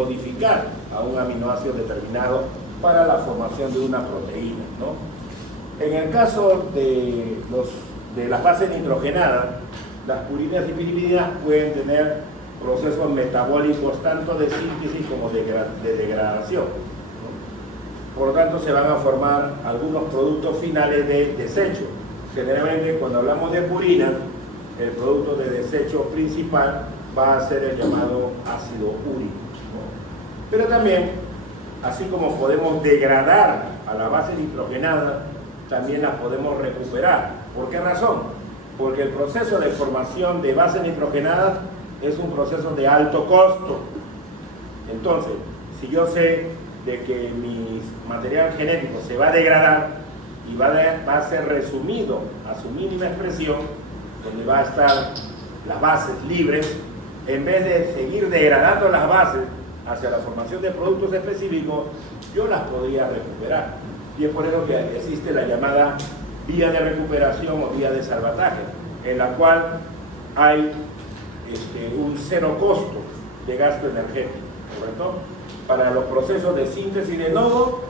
codificar a un aminoácido determinado para la formación de una proteína, ¿no? En el caso de las bases nitrogenadas, las purinas y piridinas pueden tener procesos metabólicos tanto de síntesis como de degradación, ¿no? Por lo tanto, se van a formar algunos productos finales de desecho. Generalmente, cuando hablamos de purina, el producto de desecho principal va a ser el llamado ácido úrico, ¿no? Pero también, así como podemos degradar a la base nitrogenada, también la podemos recuperar. ¿Por qué razón? Porque el proceso de formación de bases nitrogenadas es un proceso de alto costo. Entonces, si yo sé de que mi material genético se va a degradar y va a ser resumido a su mínima expresión, donde va a estar las bases libres, en vez de seguir degradando las bases hacia la formación de productos específicos, yo las podría recuperar. Y es por eso que existe la llamada vía de recuperación o vía de salvataje, en la cual hay un cero costo de gasto energético, ¿correcto? Para los procesos de síntesis de nodo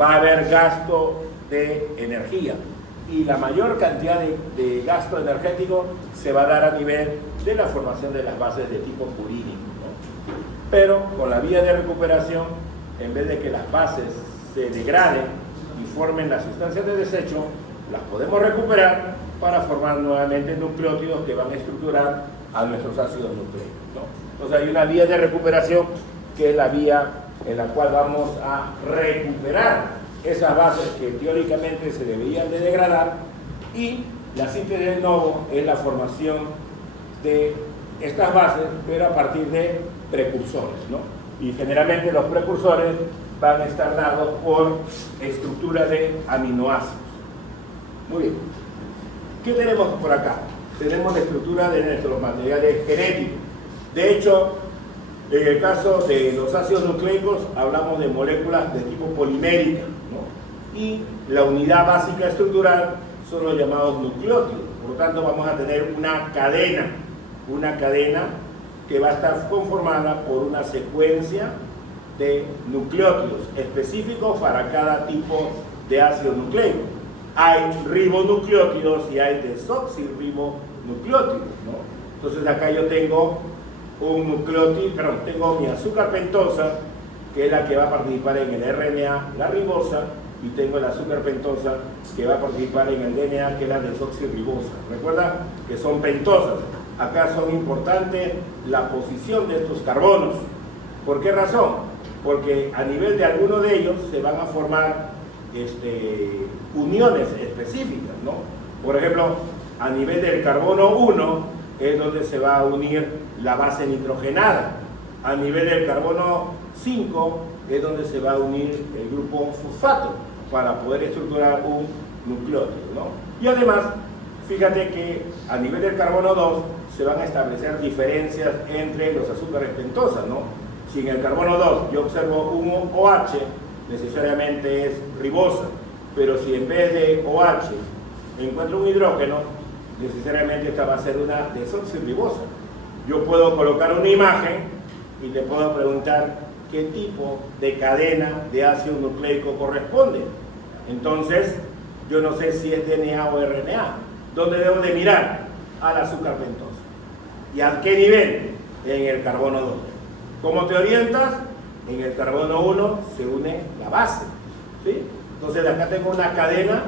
va a haber gasto de energía, y la mayor cantidad de gasto energético se va a dar a nivel de la formación de las bases de tipo purínico, ¿no? Pero con la vía de recuperación, en vez de que las bases se degraden y formen las sustancias de desecho, las podemos recuperar para formar nuevamente nucleótidos que van a estructurar a nuestros ácidos nucleicos, ¿no? Entonces hay una vía de recuperación que es la vía en la cual vamos a recuperar esas bases que teóricamente se deberían de degradar, y la síntesis de novo es la formación de estas bases, pero a partir de precursores, ¿no? Y generalmente los precursores van a estar dados por estructura de aminoácidos. Muy bien. ¿Qué tenemos por acá? Tenemos la estructura de nuestros materiales genéticos. De hecho, en el caso de los ácidos nucleicos hablamos de moléculas de tipo polimérica, ¿no? Y la unidad básica estructural son los llamados nucleótidos. Por lo tanto, vamos a tener una cadena que va a estar conformada por una secuencia de nucleótidos específicos para cada tipo de ácido nucleico. Hay ribonucleótidos y hay desoxirribonucleótidos, ¿no? Entonces acá yo tengo un nucleótido, tengo mi azúcar pentosa, que es la que va a participar en el RNA, la ribosa, y tengo el azúcar pentosa que va a participar en el DNA, que es la desoxirribosa. Recuerda que son pentosas. Acá son importantes la posición de estos carbonos. ¿Por qué razón? Porque a nivel de alguno de ellos se van a formar uniones específicas, ¿no? Por ejemplo, a nivel del carbono 1 es donde se va a unir la base nitrogenada. A nivel del carbono 5 es donde se va a unir el grupo fosfato para poder estructurar un nucleótido, ¿no? Y además, fíjate que a nivel del carbono 2 se van a establecer diferencias entre los azúcares pentosas, ¿no? Si en el carbono 2 yo observo un OH, necesariamente es ribosa, pero si en vez de OH encuentro un hidrógeno, necesariamente esta va a ser una desoxirribosa. Yo puedo colocar una imagen y te puedo preguntar qué tipo de cadena de ácido nucleico corresponde. Entonces, yo no sé si es DNA o RNA. ¿Dónde debo de mirar? Al azúcar pentosa. ¿Y a qué nivel? En el carbono 2. ¿Cómo te orientas? En el carbono 1 se une la base, ¿sí? Entonces acá tengo una cadena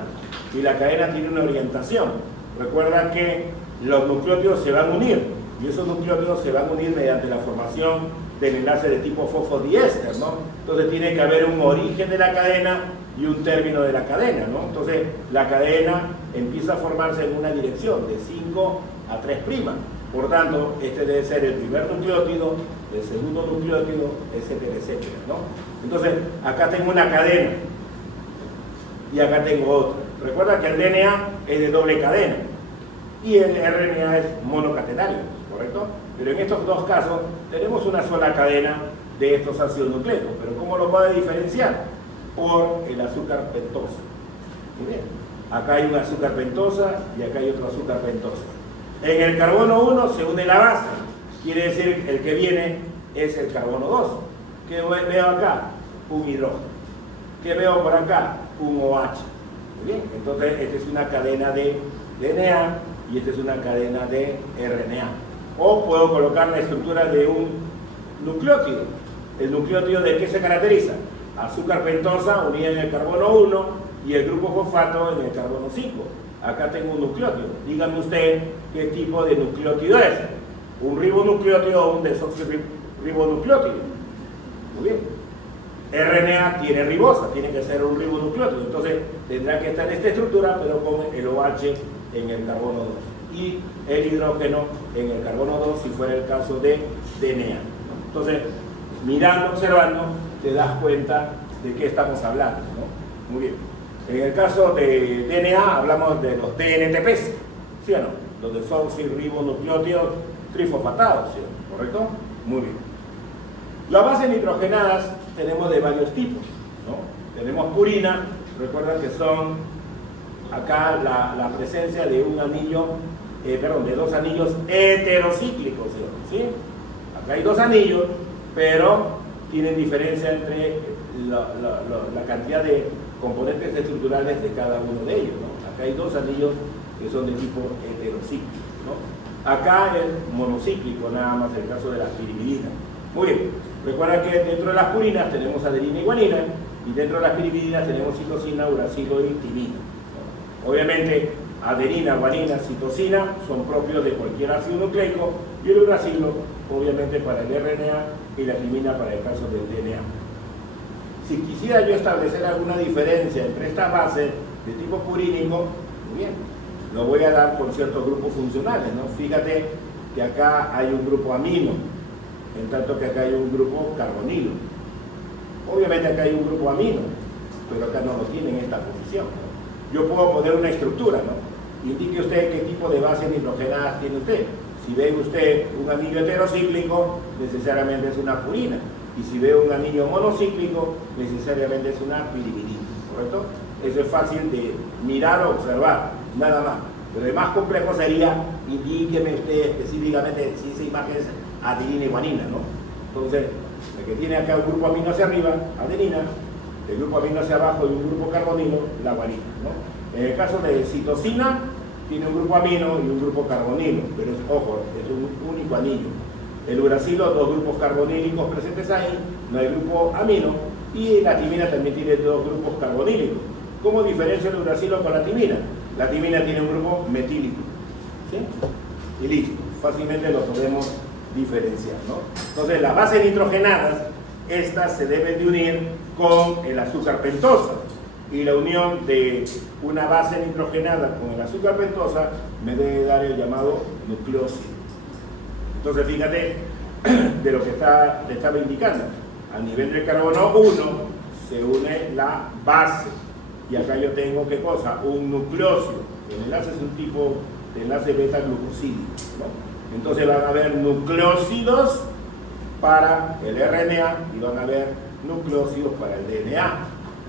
y la cadena tiene una orientación. Recuerda que los nucleótidos se van a unir y esos nucleótidos se van a unir mediante la formación del enlace de tipo fosfodiéster, ¿no? Entonces tiene que haber un origen de la cadena y un término de la cadena, ¿no? Entonces la cadena empieza a formarse en una dirección de 5 a 3'. Por tanto, este debe ser el primer nucleótido, el segundo nucleótido, etcétera, etcétera, ¿no? Entonces, acá tengo una cadena y acá tengo otra. Recuerda que el DNA es de doble cadena y el RNA es monocatenario, ¿correcto? Pero en estos dos casos tenemos una sola cadena de estos ácidos nucleicos. ¿Pero cómo lo puede diferenciar? Por el azúcar pentosa. Muy bien. Acá hay un azúcar pentosa y acá hay otro azúcar pentosa. En el carbono 1 se une la base, quiere decir que el que viene es el carbono 2. ¿Qué veo acá? Un hidrógeno. ¿Qué veo por acá? Un OH. Muy bien, entonces esta es una cadena de DNA y esta es una cadena de RNA. O puedo colocar la estructura de un nucleótido. ¿El nucleótido de qué se caracteriza? Azúcar pentosa unida en el carbono 1 y el grupo fosfato en el carbono 5. Acá tengo un nucleótido. Dígame usted qué tipo de nucleótido es. ¿Un ribonucleótido o un desoxirribonucleótido? Muy bien. RNA tiene ribosa, tiene que ser un ribonucleótido. Entonces tendrá que estar en esta estructura, pero con el OH en el carbono 2. Y el hidrógeno en el carbono 2 si fuera el caso de DNA. Entonces, mirando, observando, te das cuenta de qué estamos hablando, ¿no? Muy bien. En el caso de DNA hablamos de los DNTPs, ¿sí o no? Los desoxirribonucleótidos trifosfatados, ¿sí? ¿Correcto? Muy bien. Las bases nitrogenadas tenemos de varios tipos, ¿no? Tenemos purina, recuerda que son acá la presencia de un anillo, de dos anillos heterocíclicos, ¿sí? Acá hay dos anillos, pero tienen diferencia entre la cantidad de componentes estructurales de cada uno de ellos, ¿no? Acá hay dos anillos que son de tipo heterocíclico, ¿no? Acá es monocíclico, nada más el caso de la pirimidina. Muy bien, recuerda que dentro de las purinas tenemos adenina y guanina, y dentro de las pirimidinas tenemos citosina, uracilo y timina, ¿no? Obviamente, adenina, guanina, citosina son propios de cualquier ácido nucleico, y el uracilo, obviamente, para el RNA y la timina para el caso del DNA. Si quisiera yo establecer alguna diferencia entre estas bases de tipo purínico, muy bien, lo voy a dar por ciertos grupos funcionales, ¿no? Fíjate que acá hay un grupo amino, en tanto que acá hay un grupo carbonilo. Obviamente acá hay un grupo amino, pero acá no lo tiene en esta posición, ¿no? Yo puedo poner una estructura, ¿no? Indique usted qué tipo de bases nitrogenadas tiene usted. Si ve usted un anillo heterocíclico, necesariamente es una purina. Y si ve un anillo monocíclico, necesariamente es una pirimidina, ¿correcto? Eso es fácil de mirar o observar, nada más. Pero el más complejo sería, indíqueme usted específicamente si esa imagen es adenina y guanina, ¿no? Entonces, el que tiene acá un grupo amino hacia arriba, adenina, el grupo amino hacia abajo y un grupo carbonilo, la guanina, ¿no? En el caso de citosina, tiene un grupo amino y un grupo carbonilo, pero ojo, es un único anillo. El uracilo, dos grupos carbonílicos presentes ahí, no hay grupo amino, y la timina también tiene dos grupos carbonílicos. ¿Cómo diferencia el uracilo con la timina? La timina tiene un grupo metílico, ¿sí? Y listo, fácilmente lo podemos diferenciar, ¿no? Entonces, las bases nitrogenadas, estas se deben de unir con el azúcar pentosa, y la unión de una base nitrogenada con el azúcar pentosa me debe dar el llamado nucleósido. Entonces, fíjate de lo que te estaba indicando. A nivel del carbono 1 se une la base, y acá yo tengo, ¿qué cosa? Un nucleósido. El enlace es un tipo de enlace beta-glucosídeo, ¿no? Entonces van a haber nucleósidos para el RNA y van a haber nucleósidos para el DNA.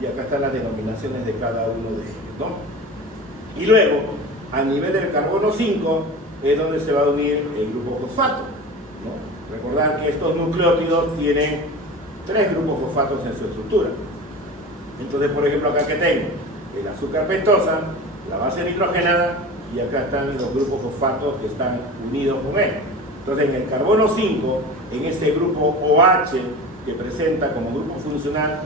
Y acá están las denominaciones de cada uno de ellos, ¿no? Y luego, a nivel del carbono 5, es donde se va a unir el grupo fosfato, ¿no? Recordar que estos nucleótidos tienen 3 grupos fosfatos en su estructura. Entonces, por ejemplo, acá que tengo el azúcar pentosa, la base nitrogenada, y acá están los grupos fosfatos que están unidos con él. Entonces, en el carbono 5, en este grupo OH que presenta como grupo funcional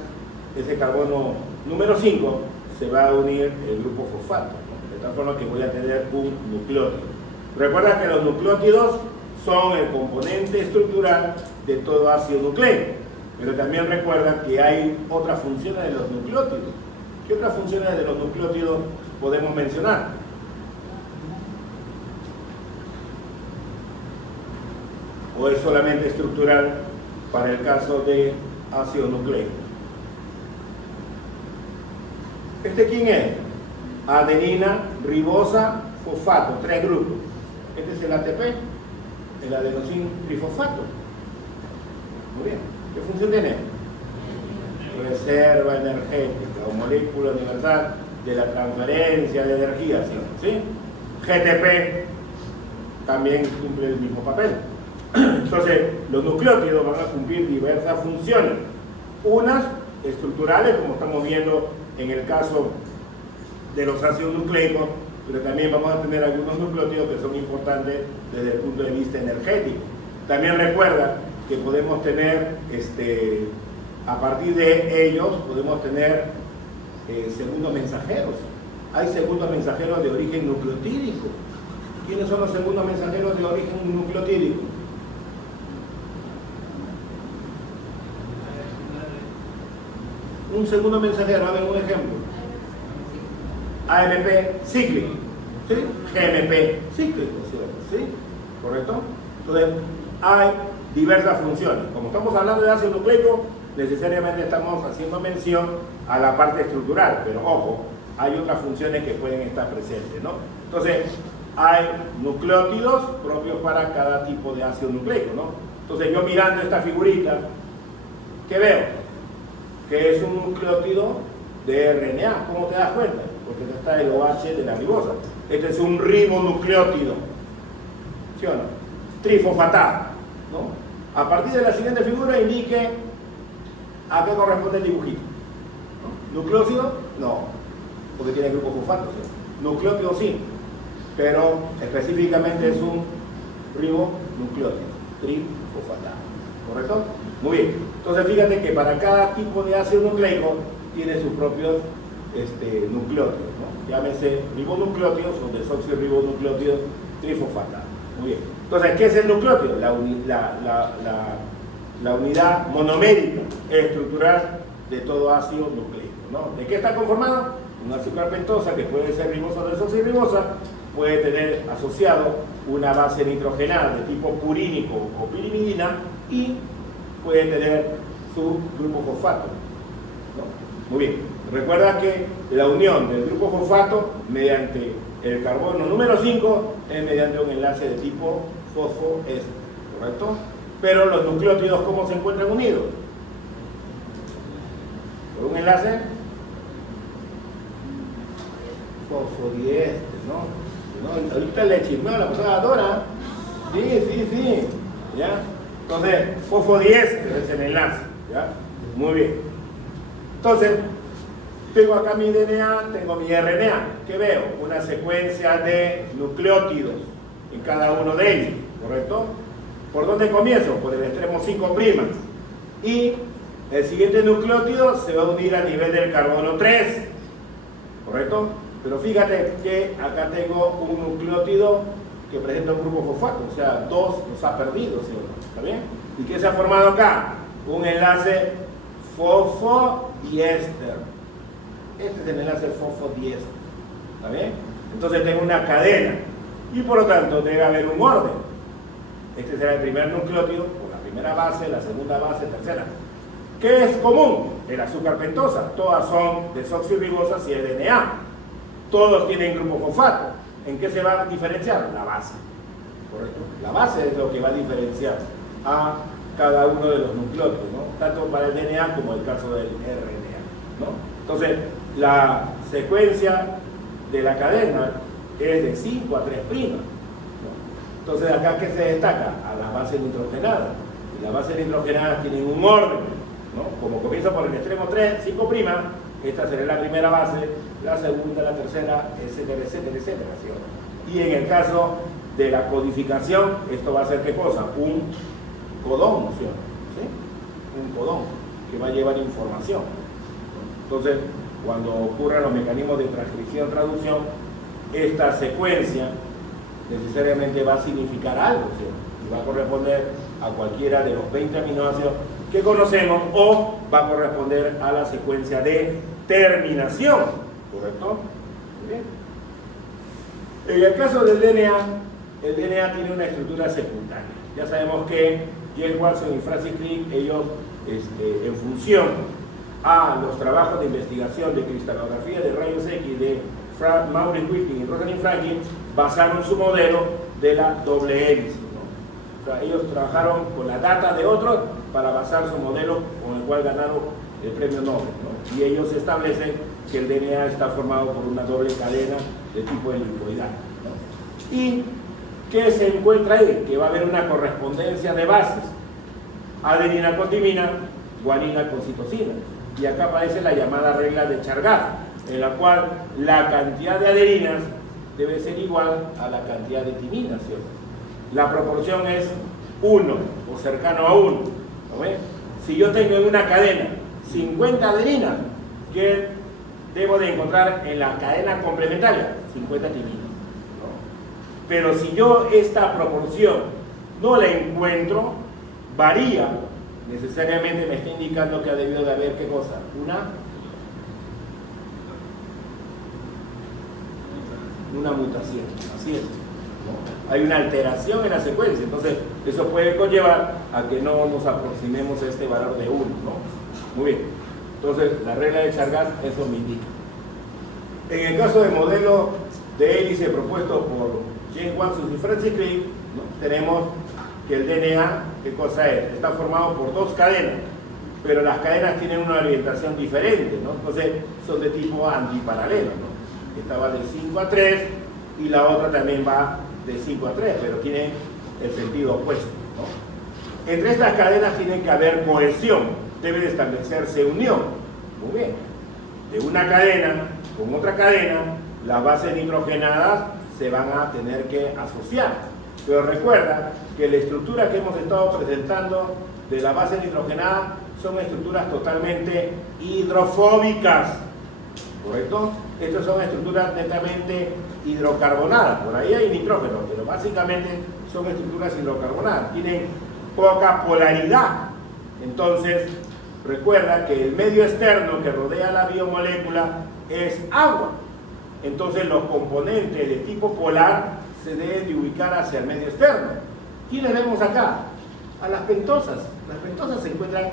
ese carbono número 5, se va a unir el grupo fosfato, ¿no? De tal forma que voy a tener un nucleótido. Recuerda que los nucleótidos son el componente estructural de todo ácido nucleico, pero también recuerda que hay otras funciones de los nucleótidos. ¿Qué otras funciones de los nucleótidos podemos mencionar? ¿O es solamente estructural para el caso de ácido nucleico? ¿Este quién es? Adenina, ribosa, fosfato, 3 grupos. Este es el ATP, el adenosín trifosfato. Muy bien. ¿Qué función tiene? Reserva energética o molécula universal de la transferencia de energía, ¿sí? GTP también cumple el mismo papel. Entonces, los nucleótidos van a cumplir diversas funciones. Unas estructurales, como estamos viendo en el caso de los ácidos nucleicos, pero también vamos a tener algunos nucleótidos que son importantes desde el punto de vista energético. También recuerda que podemos tener, a partir de ellos, podemos tener segundos mensajeros. Hay segundos mensajeros de origen nucleotídico. ¿Quiénes son los segundos mensajeros de origen nucleotídico? Un segundo mensajero, a ver un ejemplo. AMP cíclico, ¿sí? GMP cíclico, ¿sí? ¿Correcto? Entonces, hay diversas funciones. Como estamos hablando de ácido nucleico, necesariamente estamos haciendo mención a la parte estructural, pero ojo, hay otras funciones que pueden estar presentes, ¿no? Entonces, hay nucleótidos propios para cada tipo de ácido nucleico, ¿no? Entonces, yo mirando esta figurita, ¿qué veo? Que es un nucleótido de RNA. ¿Cómo te das cuenta? Porque está el OH de la ribosa. Este es un ribonucleótido, ¿sí o no? Trifosfatado, ¿no? A partir de la siguiente figura indique a qué corresponde el dibujito, ¿no? ¿Nucleócido? No, porque tiene grupo fosfato, ¿sí? Nucleótido sí, pero específicamente es un ribonucleótido, trifosfatado, ¿correcto? Muy bien, entonces fíjate que para cada tipo de ácido nucleico tiene sus propios nucleótidos, ¿no? Llámese ribonucleótidos o desoxirribonucleótidos trifosfatados. Muy bien, entonces, ¿qué es el nucleótido? La unidad monomérica estructural de todo ácido nucleico, ¿no? ¿De qué está conformado? Una azúcar pentosa que puede ser ribosa o desoxirribosa, puede tener asociado una base nitrogenada de tipo purínico o pirimidina y puede tener su grupo fosfato, ¿no? Muy bien, recuerda que la unión del grupo fosfato mediante el carbono número 5 es mediante un enlace de tipo fosfoéster, ¿correcto? Pero los nucleótidos, ¿cómo se encuentran unidos? Por un enlace fosfodiéster, ¿no? Ahorita le chismeo a la persona Dora. Sí, ¿ya? Entonces, fosfodiéster es el enlace, ¿ya? Muy bien. Entonces, tengo acá mi DNA, tengo mi RNA. ¿Qué veo? Una secuencia de nucleótidos en cada uno de ellos, ¿correcto? ¿Por dónde comienzo? Por el extremo 5'. Y el siguiente nucleótido se va a unir a nivel del carbono 3, ¿correcto? Pero fíjate que acá tengo un nucleótido que presenta un grupo fosfato, o sea, 2 los ha perdido, ¿sí o no? ¿Está bien? ¿Y qué se ha formado acá? Un enlace fosfodiéster. Este es el enlace fosfodiéster, ¿está bien? Entonces tengo una cadena y por lo tanto debe haber un orden. Este será el primer nucleótido, con la primera base, la segunda base, tercera. ¿Qué es común? El azúcar pentosa. Todas son desoxirribosas y el DNA. Todos tienen grupo fosfato. ¿En qué se va a diferenciar? La base, ¿correcto? La base es lo que va a diferenciar a cada uno de los nucleótidos, ¿no? Tanto para el DNA como el caso del RNA, ¿no? Entonces, la secuencia de la cadena es de 5 a 3', ¿no? Entonces, acá, ¿qué se destaca? A las bases nitrogenadas. Y las bases nitrogenadas tienen un orden, ¿no? Como comienza por el extremo 5', esta será la primera base, la segunda, la tercera, etcétera, etcétera, etcétera, ¿sí? Y en el caso de la codificación, esto va a ser, ¿qué cosa? Un codón, ¿sí? Un codón que va a llevar información. Entonces, cuando ocurran los mecanismos de transcripción-traducción, esta secuencia necesariamente va a significar algo, ¿sí? Y va a corresponder a cualquiera de los 20 aminoácidos que conocemos o va a corresponder a la secuencia de terminación, ¿correcto? Muy bien. En el caso del DNA, el DNA tiene una estructura secundaria. Ya sabemos que James Watson y Francis Crick, ellos, en función a los trabajos de investigación de cristalografía de rayos X de Maurice Wilking y Rosalind Franklin, basaron su modelo de la doble hélice, ¿no? O sea, ellos trabajaron con la data de otros para basar su modelo con el cual ganaron el premio Nobel, ¿no? Y ellos establecen que el DNA está formado por una doble cadena de tipo helicoidal, ¿no? Y ¿Qué se encuentra ahí? Que va a haber una correspondencia de bases. Adenina con timina, guanina con citosina. Y acá aparece la llamada regla de Chargaff, en la cual la cantidad de adeninas debe ser igual a la cantidad de timinas, ¿cierto? La proporción es 1 o cercano a 1. ¿No ven? Si yo tengo en una cadena 50 adeninas, ¿qué debo de encontrar en la cadena complementaria? 50 timinas. ¿No? Pero si yo esta proporción no la encuentro, varía, necesariamente me está indicando que ha debido de haber, ¿qué cosa? Una mutación, así es, ¿no? Hay una alteración en la secuencia, entonces eso puede conllevar a que no nos aproximemos a este valor de 1, ¿no? Muy bien, entonces la regla de Chargaff eso me indica. En el caso del modelo de hélice propuesto por James Wansuz y Francis Crick, ¿no? Tenemos que el DNA, ¿qué cosa es? Está formado por 2 cadenas, pero las cadenas tienen una orientación diferente, ¿no? Entonces son de tipo antiparalelo, ¿no? Esta va de 5 a 3 y la otra también va de 5 a 3, pero tiene el sentido opuesto, ¿no? Entre estas cadenas tiene que haber cohesión, debe de establecerse unión. Muy bien, de una cadena con otra cadena, las bases nitrogenadas se van a tener que asociar. Pero recuerda que la estructura que hemos estado presentando de la base nitrogenada son estructuras totalmente hidrofóbicas, ¿correcto? Estas son estructuras netamente hidrocarbonadas, por ahí hay nitrógeno, pero básicamente son estructuras hidrocarbonadas, tienen poca polaridad. Entonces, recuerda que el medio externo que rodea la biomolécula es agua. Entonces los componentes de tipo polar se deben de ubicar hacia el medio externo. ¿Quiénes vemos acá? A las pentosas. Las pentosas se encuentran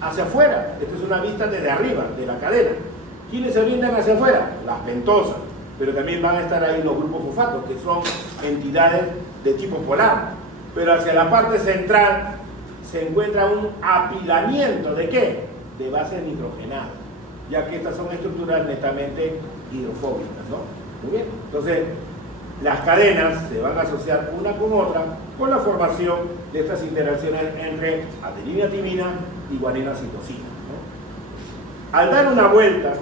hacia afuera. Esta es una vista desde arriba, de la cadena. ¿Quiénes se orientan hacia afuera? Las pentosas. Pero también van a estar ahí los grupos fosfatos, que son entidades de tipo polar. Pero hacia la parte central se encuentra un apilamiento ¿de qué? De bases nitrogenadas, ya que estas son estructuras netamente hidrofóbicas, ¿no? Muy bien. Entonces, las cadenas se van a asociar una con otra con la formación de estas interacciones entre adenina, timina y guanina, citosina, ¿no? Al dar una vuelta,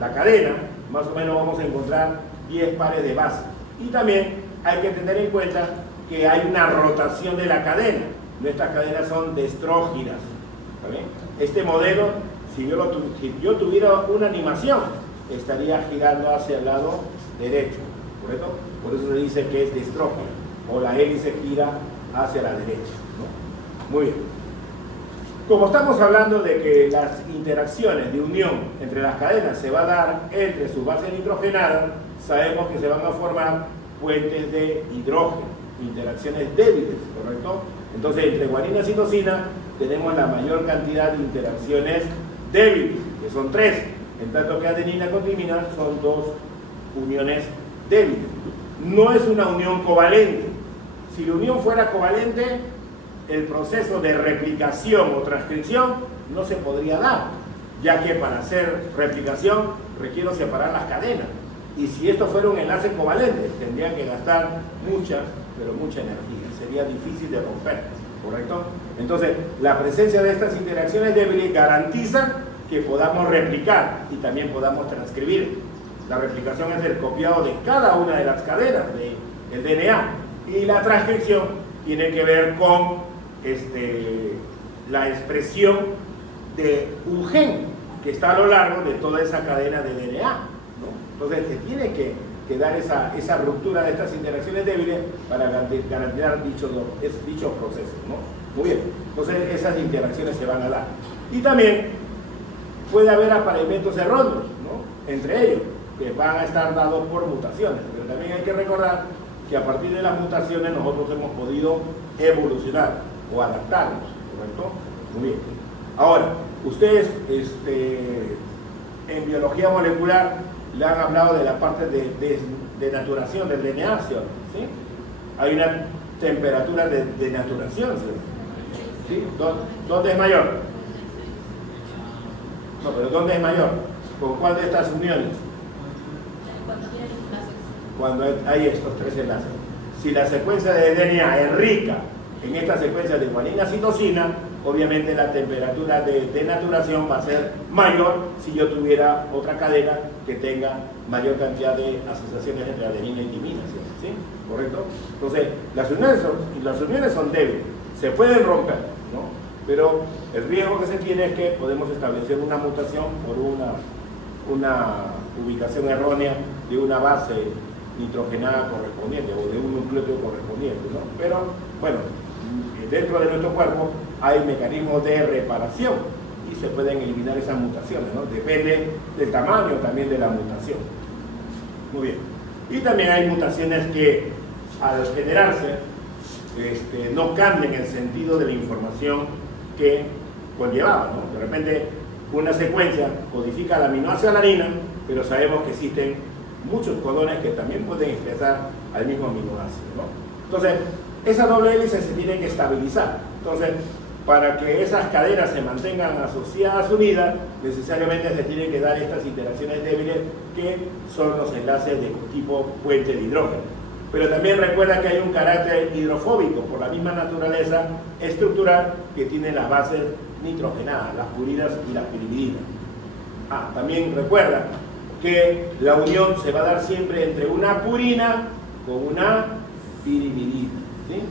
la cadena, más o menos vamos a encontrar 10 pares de bases. Y también hay que tener en cuenta que hay una rotación de la cadena. Nuestras cadenas son destróginas. ¿Está bien? Este modelo, si yo tuviera una animación, estaría girando hacia el lado derecho, ¿correcto? Por eso se dice que es destrógina, o la hélice gira hacia la derecha, ¿no? Muy bien. Como estamos hablando de que las interacciones de unión entre las cadenas se va a dar entre sus bases nitrogenadas, sabemos que se van a formar puentes de hidrógeno, interacciones débiles, ¿correcto? Entonces, entre guanina y citosina tenemos la mayor cantidad de interacciones débiles, que son 3, en tanto que adenina con timina son 2 uniones débiles. No es una unión covalente. Si la unión fuera covalente, el proceso de replicación o transcripción no se podría dar, ya que para hacer replicación requiero separar las cadenas. Y si esto fuera un enlace covalente, tendrían que gastar mucha energía. Sería difícil de romper, ¿correcto? Entonces, la presencia de estas interacciones débiles garantiza que podamos replicar y también podamos transcribir. La replicación es el copiado de cada una de las cadenas del DNA. Y la transcripción tiene que ver con la expresión de un gen que está a lo largo de toda esa cadena de DNA, ¿no? Entonces, se tiene que dar esa ruptura de estas interacciones débiles para garantizar dicho proceso, ¿no? Muy bien, entonces esas interacciones se van a dar. Y también puede haber apareamientos erróneos, ¿no? Entre ellos, que van a estar dados por mutaciones, pero también hay que recordar que a partir de las mutaciones nosotros hemos podido evolucionar o adaptarnos, ¿correcto? Muy bien. Ahora, ustedes en biología molecular le han hablado de la parte de denaturación del DNA, ¿sí? Hay una temperatura de denaturación, ¿sí? ¿Dónde es mayor? No, pero ¿dónde es mayor? ¿Con cuál de estas uniones? Cuando hay estos 3 enlaces. Si la secuencia de DNA es rica en esta secuencia de guanina citosina, obviamente la temperatura de denaturación va a ser mayor si yo tuviera otra cadena que tenga mayor cantidad de asociaciones entre adenina y timina, ¿sí? ¿Correcto? Entonces, las uniones son débiles, se pueden romper, ¿no? Pero el riesgo que se tiene es que podemos establecer una mutación por una ubicación errónea de una base nitrogenada correspondiente o de un nucleótido correspondiente, ¿no? Pero, bueno, dentro de nuestro cuerpo hay mecanismos de reparación y se pueden eliminar esas mutaciones, ¿no? Depende del tamaño también de la mutación. Muy bien. Y también hay mutaciones que al generarse no cambian el sentido de la información que conllevaba, ¿no? De repente una secuencia codifica el aminoácido alanina, pero sabemos que existen muchos codones que también pueden expresar al mismo aminoácido, ¿no? Entonces, esas doble hélices se tienen que estabilizar. Entonces, para que esas cadenas se mantengan asociadas, unidas, necesariamente se tienen que dar estas interacciones débiles que son los enlaces de tipo puente de hidrógeno. Pero también recuerda que hay un carácter hidrofóbico por la misma naturaleza estructural que tienen las bases nitrogenadas, las purinas y las pirimidinas. También recuerda que la unión se va a dar siempre entre una purina con una pirimidina, ¿sí?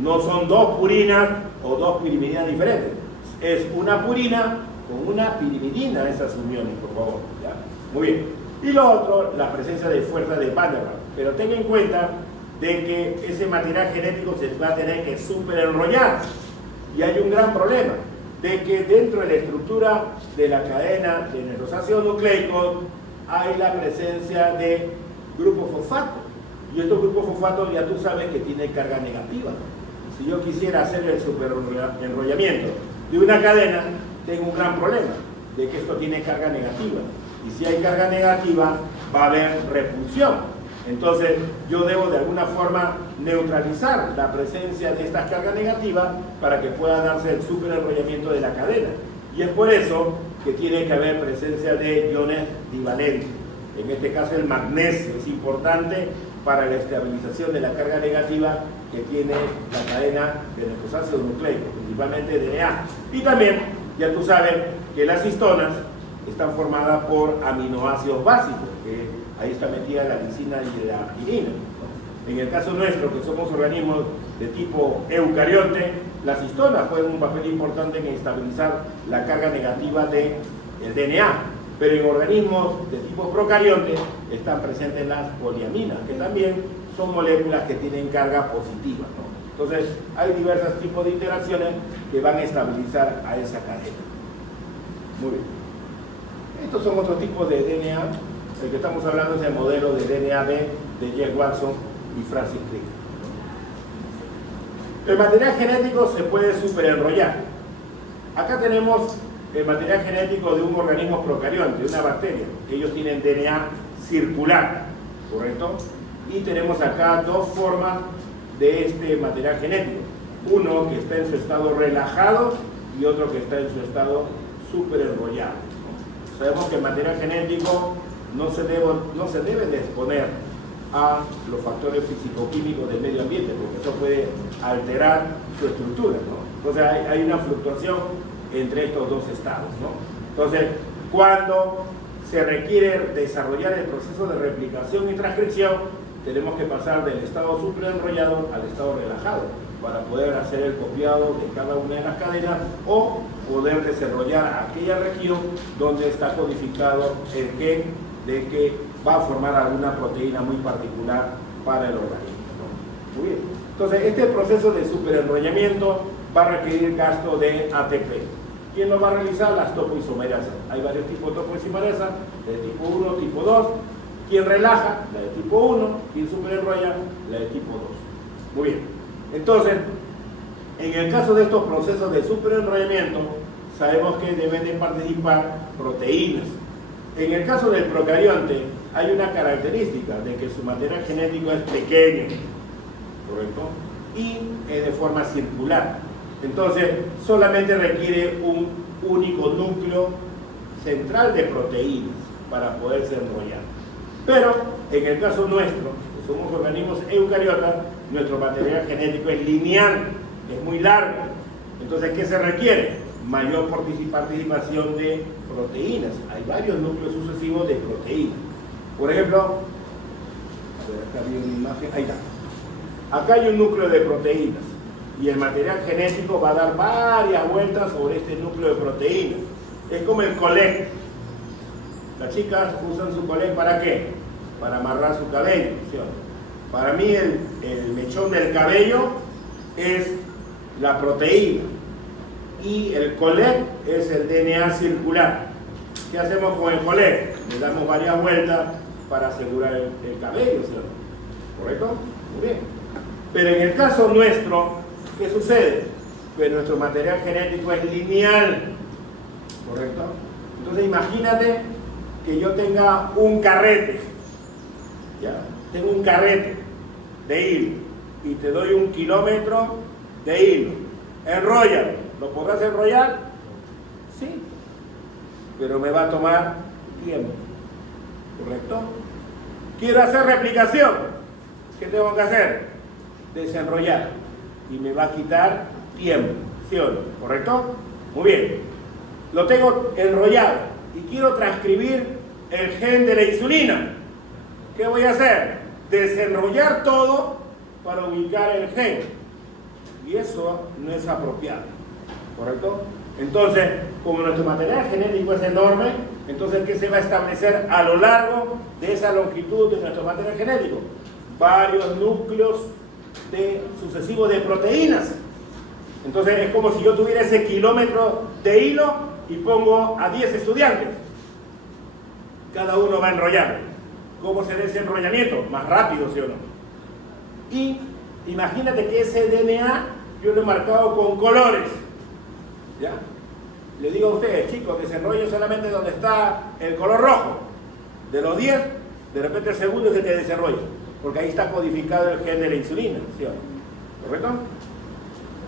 No son dos purinas o dos pirimidinas diferentes, es una purina con una pirimidina, esas uniones, por favor, ¿ya? Muy bien. Y lo otro, la presencia de fuerza de Van der Waals. Pero tenga en cuenta de que ese material genético se va a tener que superenrollar. Y hay un gran problema, de que dentro de la estructura de la cadena de nuestros ácidos nucleicos hay la presencia de grupos fosfato. Y estos grupos fosfatos ya tú sabes que tienen carga negativa. Si yo quisiera hacer el superenrollamiento de una cadena, tengo un gran problema, de que esto tiene carga negativa. Y si hay carga negativa, va a haber repulsión. Entonces, yo debo de alguna forma neutralizar la presencia de estas cargas negativas para que pueda darse el superenrollamiento de la cadena. Y es por eso que tiene que haber presencia de iones divalentes. En este caso, el magnesio es importante para la estabilización de la carga negativa que tiene la cadena de nuestros ácidos nucleicos, principalmente DNA. Y también, ya tú sabes que las histonas están formadas por aminoácidos básicos, que ahí está metida la lisina y la arginina, ¿no? En el caso nuestro, que somos organismos de tipo eucariote, las histonas juegan un papel importante en estabilizar la carga negativa del DNA, pero en organismos de tipo procariote están presentes las poliaminas, que también son moléculas que tienen carga positiva, ¿no? Entonces, hay diversos tipos de interacciones que van a estabilizar a esa cadena. Muy bien. Estos son otros tipos de DNA. El que estamos hablando es el modelo de DNA-B de Jeff Watson y Francis Crick. El material genético se puede superenrollar. Acá tenemos el material genético de un organismo procarionte, de una bacteria. Ellos tienen DNA circular, ¿correcto? Y tenemos acá dos formas de este material genético. Uno que está en su estado relajado y otro que está en su estado superenrollado. Sabemos que el material genético no se debe de exponer a los factores físico-químicos del medio ambiente, porque eso puede alterar su estructura, ¿no? Entonces hay una fluctuación entre estos dos estados, ¿no? Entonces, cuando se requiere desarrollar el proceso de replicación y transcripción, tenemos que pasar del estado superenrollado al estado relajado para poder hacer el copiado de cada una de las cadenas o poder desarrollar aquella región donde está codificado el gen de que va a formar alguna proteína muy particular para el organismo, ¿no? Muy bien. Entonces, este proceso de superenrollamiento va a requerir gasto de ATP. ¿Quién lo va a realizar? Las topoisomerasas. Hay varios tipos de topoisomerasas, de tipo 1, tipo 2. ¿Quién relaja? La de tipo 1. ¿Quién superenrolla? La de tipo 2. Muy bien. Entonces, en el caso de estos procesos de superenrollamiento, sabemos que deben de participar proteínas. En el caso del procarionte, hay una característica de que su material genético es pequeño, ¿correcto? Y es de forma circular. Entonces, solamente requiere un único núcleo central de proteínas para poderse enrollar. Pero, en el caso nuestro, que somos organismos eucariotas, nuestro material genético es lineal, es muy largo. Entonces, ¿qué se requiere? Mayor participación de proteínas. Hay varios núcleos sucesivos de proteínas. Por ejemplo, a ver, acá había una imagen, ahí está. Acá hay un núcleo de proteínas y el material genético va a dar varias vueltas sobre este núcleo de proteínas. Es como el collet. Las chicas usan su collet ¿para qué? Para amarrar su cabello, ¿sí? Para mí el mechón del cabello es la proteína y el collet es el DNA circular. ¿Qué hacemos con el collet? Le damos varias vueltas para asegurar el cabello, ¿sí? ¿Correcto? Muy bien. Pero en el caso nuestro, ¿qué sucede? Pues nuestro material genético es lineal, ¿correcto? Entonces imagínate que yo tenga un carrete, ¿ya? Tengo un carrete de hilo y te doy 1 kilómetro de hilo. Enróllalo. ¿Lo podrás enrollar? Sí. Pero me va a tomar tiempo, ¿correcto? Quiero hacer replicación. ¿Qué tengo que hacer? Desenrollar. Y me va a quitar tiempo, ¿sí o no? ¿Correcto? Muy bien. Lo tengo enrollado y quiero transcribir el gen de la insulina. ¿Qué voy a hacer? Desenrollar todo para ubicar el gen. Y eso no es apropiado, ¿correcto? Entonces, como nuestro material genético es enorme, entonces, ¿qué se va a establecer a lo largo de esa longitud de nuestro material genético? Varios núcleos sucesivos de proteínas. Entonces, es como si yo tuviera ese kilómetro de hilo y pongo a 10 estudiantes. Cada uno va a enrollar. ¿Cómo se da ese enrollamiento? Más rápido, ¿sí o no? Y imagínate que ese DNA yo lo he marcado con colores. ¿Ya? Le digo a ustedes, chicos, desenrollen solamente donde está el color rojo. De los 10, de repente el segundo es el que desenrolla, porque ahí está codificado el gen de la insulina, ¿sí o no? ¿Correcto?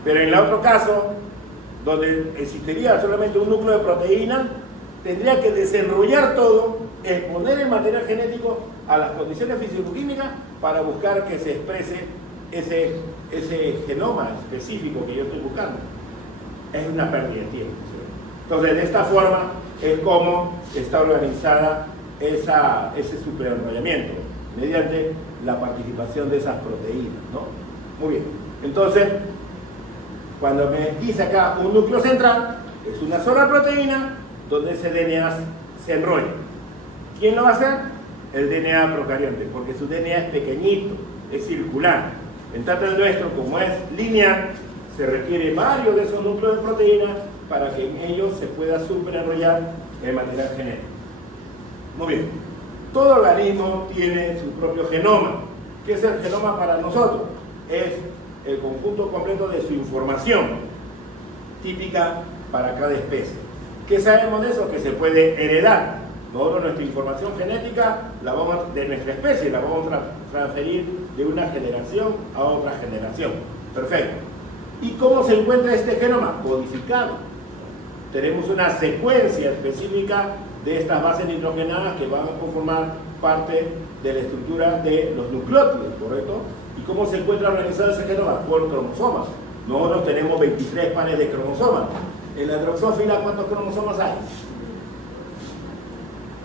Pero en el otro caso, donde existiría solamente un núcleo de proteína, tendría que desenrollar todo, exponer el material genético a las condiciones fisicoquímicas para buscar que se exprese ese genoma específico que yo estoy buscando. Es una pérdida de tiempo, ¿sí? Entonces, de esta forma es como está organizada ese superenrollamiento, mediante la participación de esas proteínas, ¿no? Muy bien. Entonces, cuando me dice acá un núcleo central, es una sola proteína donde ese DNA se enrolla. ¿Quién lo va a hacer? El DNA procarionte, porque su DNA es pequeñito, es circular. En tanto el nuestro, como es lineal, se requiere varios de esos núcleos de proteínas para que en ellos se pueda superenrollar el material genético. Muy bien. Todo organismo tiene su propio genoma. ¿Qué es el genoma para nosotros? Es el conjunto completo de su información típica para cada especie. ¿Qué sabemos de eso? Que se puede heredar. Nosotros nuestra información genética de nuestra especie la vamos a transferir de una generación a otra generación. Perfecto. ¿Y cómo se encuentra este genoma? Codificado. Tenemos una secuencia específica de estas bases nitrogenadas que van a conformar parte de la estructura de los nucleótidos, ¿correcto? ¿Y cómo se encuentra organizado ese genoma? Por cromosomas. Nosotros tenemos 23 pares de cromosomas. En la Drosophila, ¿cuántos cromosomas hay?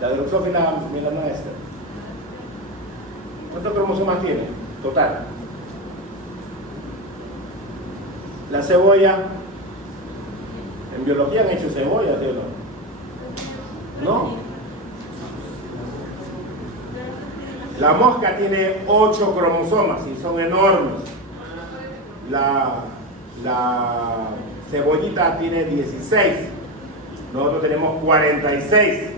La Drosophila melanoester. ¿Cuántos cromosomas tiene? Total. La cebolla, en biología han hecho cebolla, ¿sí o no? ¿No? La mosca tiene 8 cromosomas y son enormes. La cebollita tiene 16. Nosotros tenemos 46.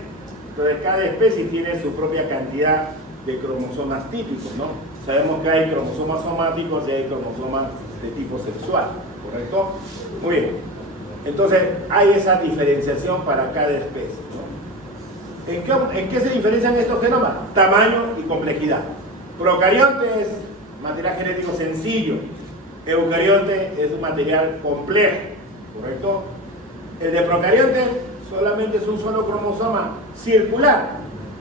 Entonces cada especie tiene su propia cantidad de cromosomas típicos, ¿no? Sabemos que hay cromosomas somáticos y hay cromosomas de tipo sexual, ¿correcto? Muy bien. Entonces hay esa diferenciación para cada especie, ¿no? ¿En qué se diferencian estos genomas? Tamaño y complejidad. Procarionte es material genético sencillo. Eucarionte es un material complejo, ¿correcto? El de procarionte solamente es un solo cromosoma circular,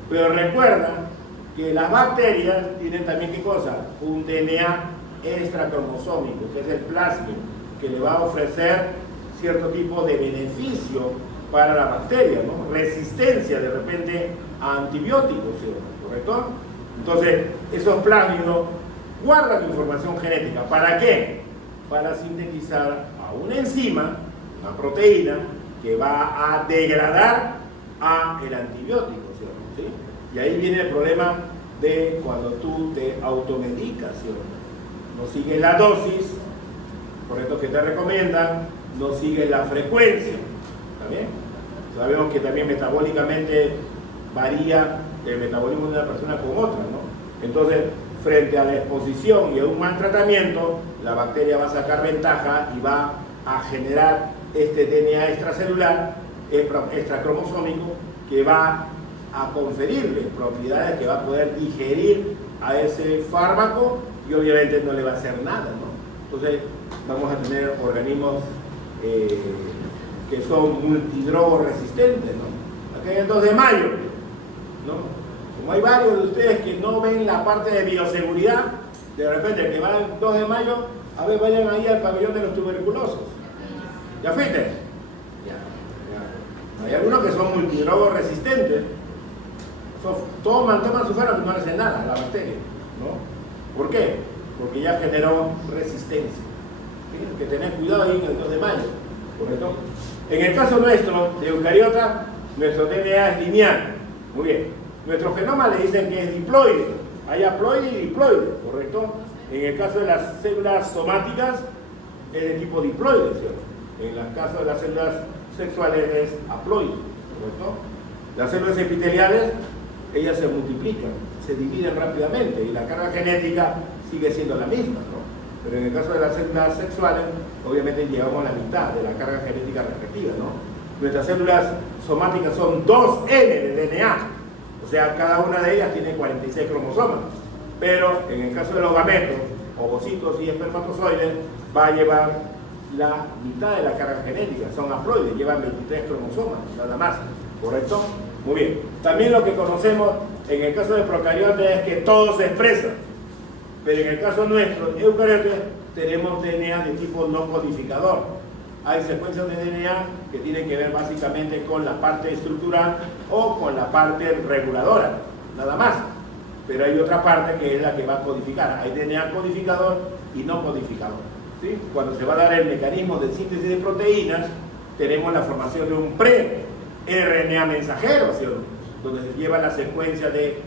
pero recuerda que las bacterias tienen también, ¿qué cosa? Un DNA extracromosómico, que es el plásmido, que le va a ofrecer cierto tipo de beneficio para la bacteria, ¿no? Resistencia de repente a antibióticos, ¿sí? ¿Correcto? Entonces, esos plásmidos guardan información genética. ¿Para qué? Para sintetizar a una enzima, una proteína, que va a degradar a el antibiótico, ¿sí? Y ahí viene el problema de cuando tú te automedicas, ¿sí? No sigues la dosis, correcto, que te recomiendan, no sigues la frecuencia, ¿está bien? Sabemos que también metabólicamente varía el metabolismo de una persona con otra, ¿no? Entonces, frente a la exposición y a un mal tratamiento, la bacteria va a sacar ventaja y va a generar este DNA extracelular, extracromosómico, que va a conferirle propiedades que va a poder digerir a ese fármaco y obviamente no le va a hacer nada, ¿no? Entonces vamos a tener organismos que son multidrogoresistentes, ¿no? Aquí en el 2 de mayo, ¿no? Como hay varios de ustedes que no ven la parte de bioseguridad, de repente que van el 2 de mayo, a ver, vayan ahí al pabellón de los tuberculosos. ¿Ya fuiste? Ya. Hay algunos que son multidrogoresistentes. Toman su fármaco y no le hacen nada a la bacteria, ¿no? ¿Por qué? Porque ya generó resistencia. ¿Sí? Hay que tener cuidado ahí en el 2 de mayo, ¿correcto? En el caso nuestro, de eucariota, nuestro DNA es lineal. Muy bien. Nuestro genoma le dicen que es diploide. Hay haploide y diploide, ¿correcto? En el caso de las células somáticas, es de tipo diploide, ¿cierto? En el caso de las células sexuales es haploide, ¿correcto? Las células epiteliales, ellas se multiplican, se dividen rápidamente y la carga genética sigue siendo la misma, ¿no? Pero en el caso de las células sexuales, obviamente llevamos la mitad de la carga genética respectiva, ¿no? Nuestras células somáticas son 2N de DNA, o sea, cada una de ellas tiene 46 cromosomas, pero en el caso de los gametos, ovocitos y espermatozoides, va a llevar la mitad de la carga genética, son haploides, llevan 23 cromosomas, nada más, ¿correcto? Muy bien. También lo que conocemos en el caso de procariotes es que todo se expresa, pero en el caso nuestro, eucariotes, tenemos DNA de tipo no codificador. Hay secuencias de DNA que tienen que ver básicamente con la parte estructural o con la parte reguladora, nada más. Pero hay otra parte que es la que va a codificar. Hay DNA codificador y no codificador, ¿sí? Cuando se va a dar el mecanismo de síntesis de proteínas, tenemos la formación de un pre-RNA mensajero, ¿sí? Donde se lleva la secuencia de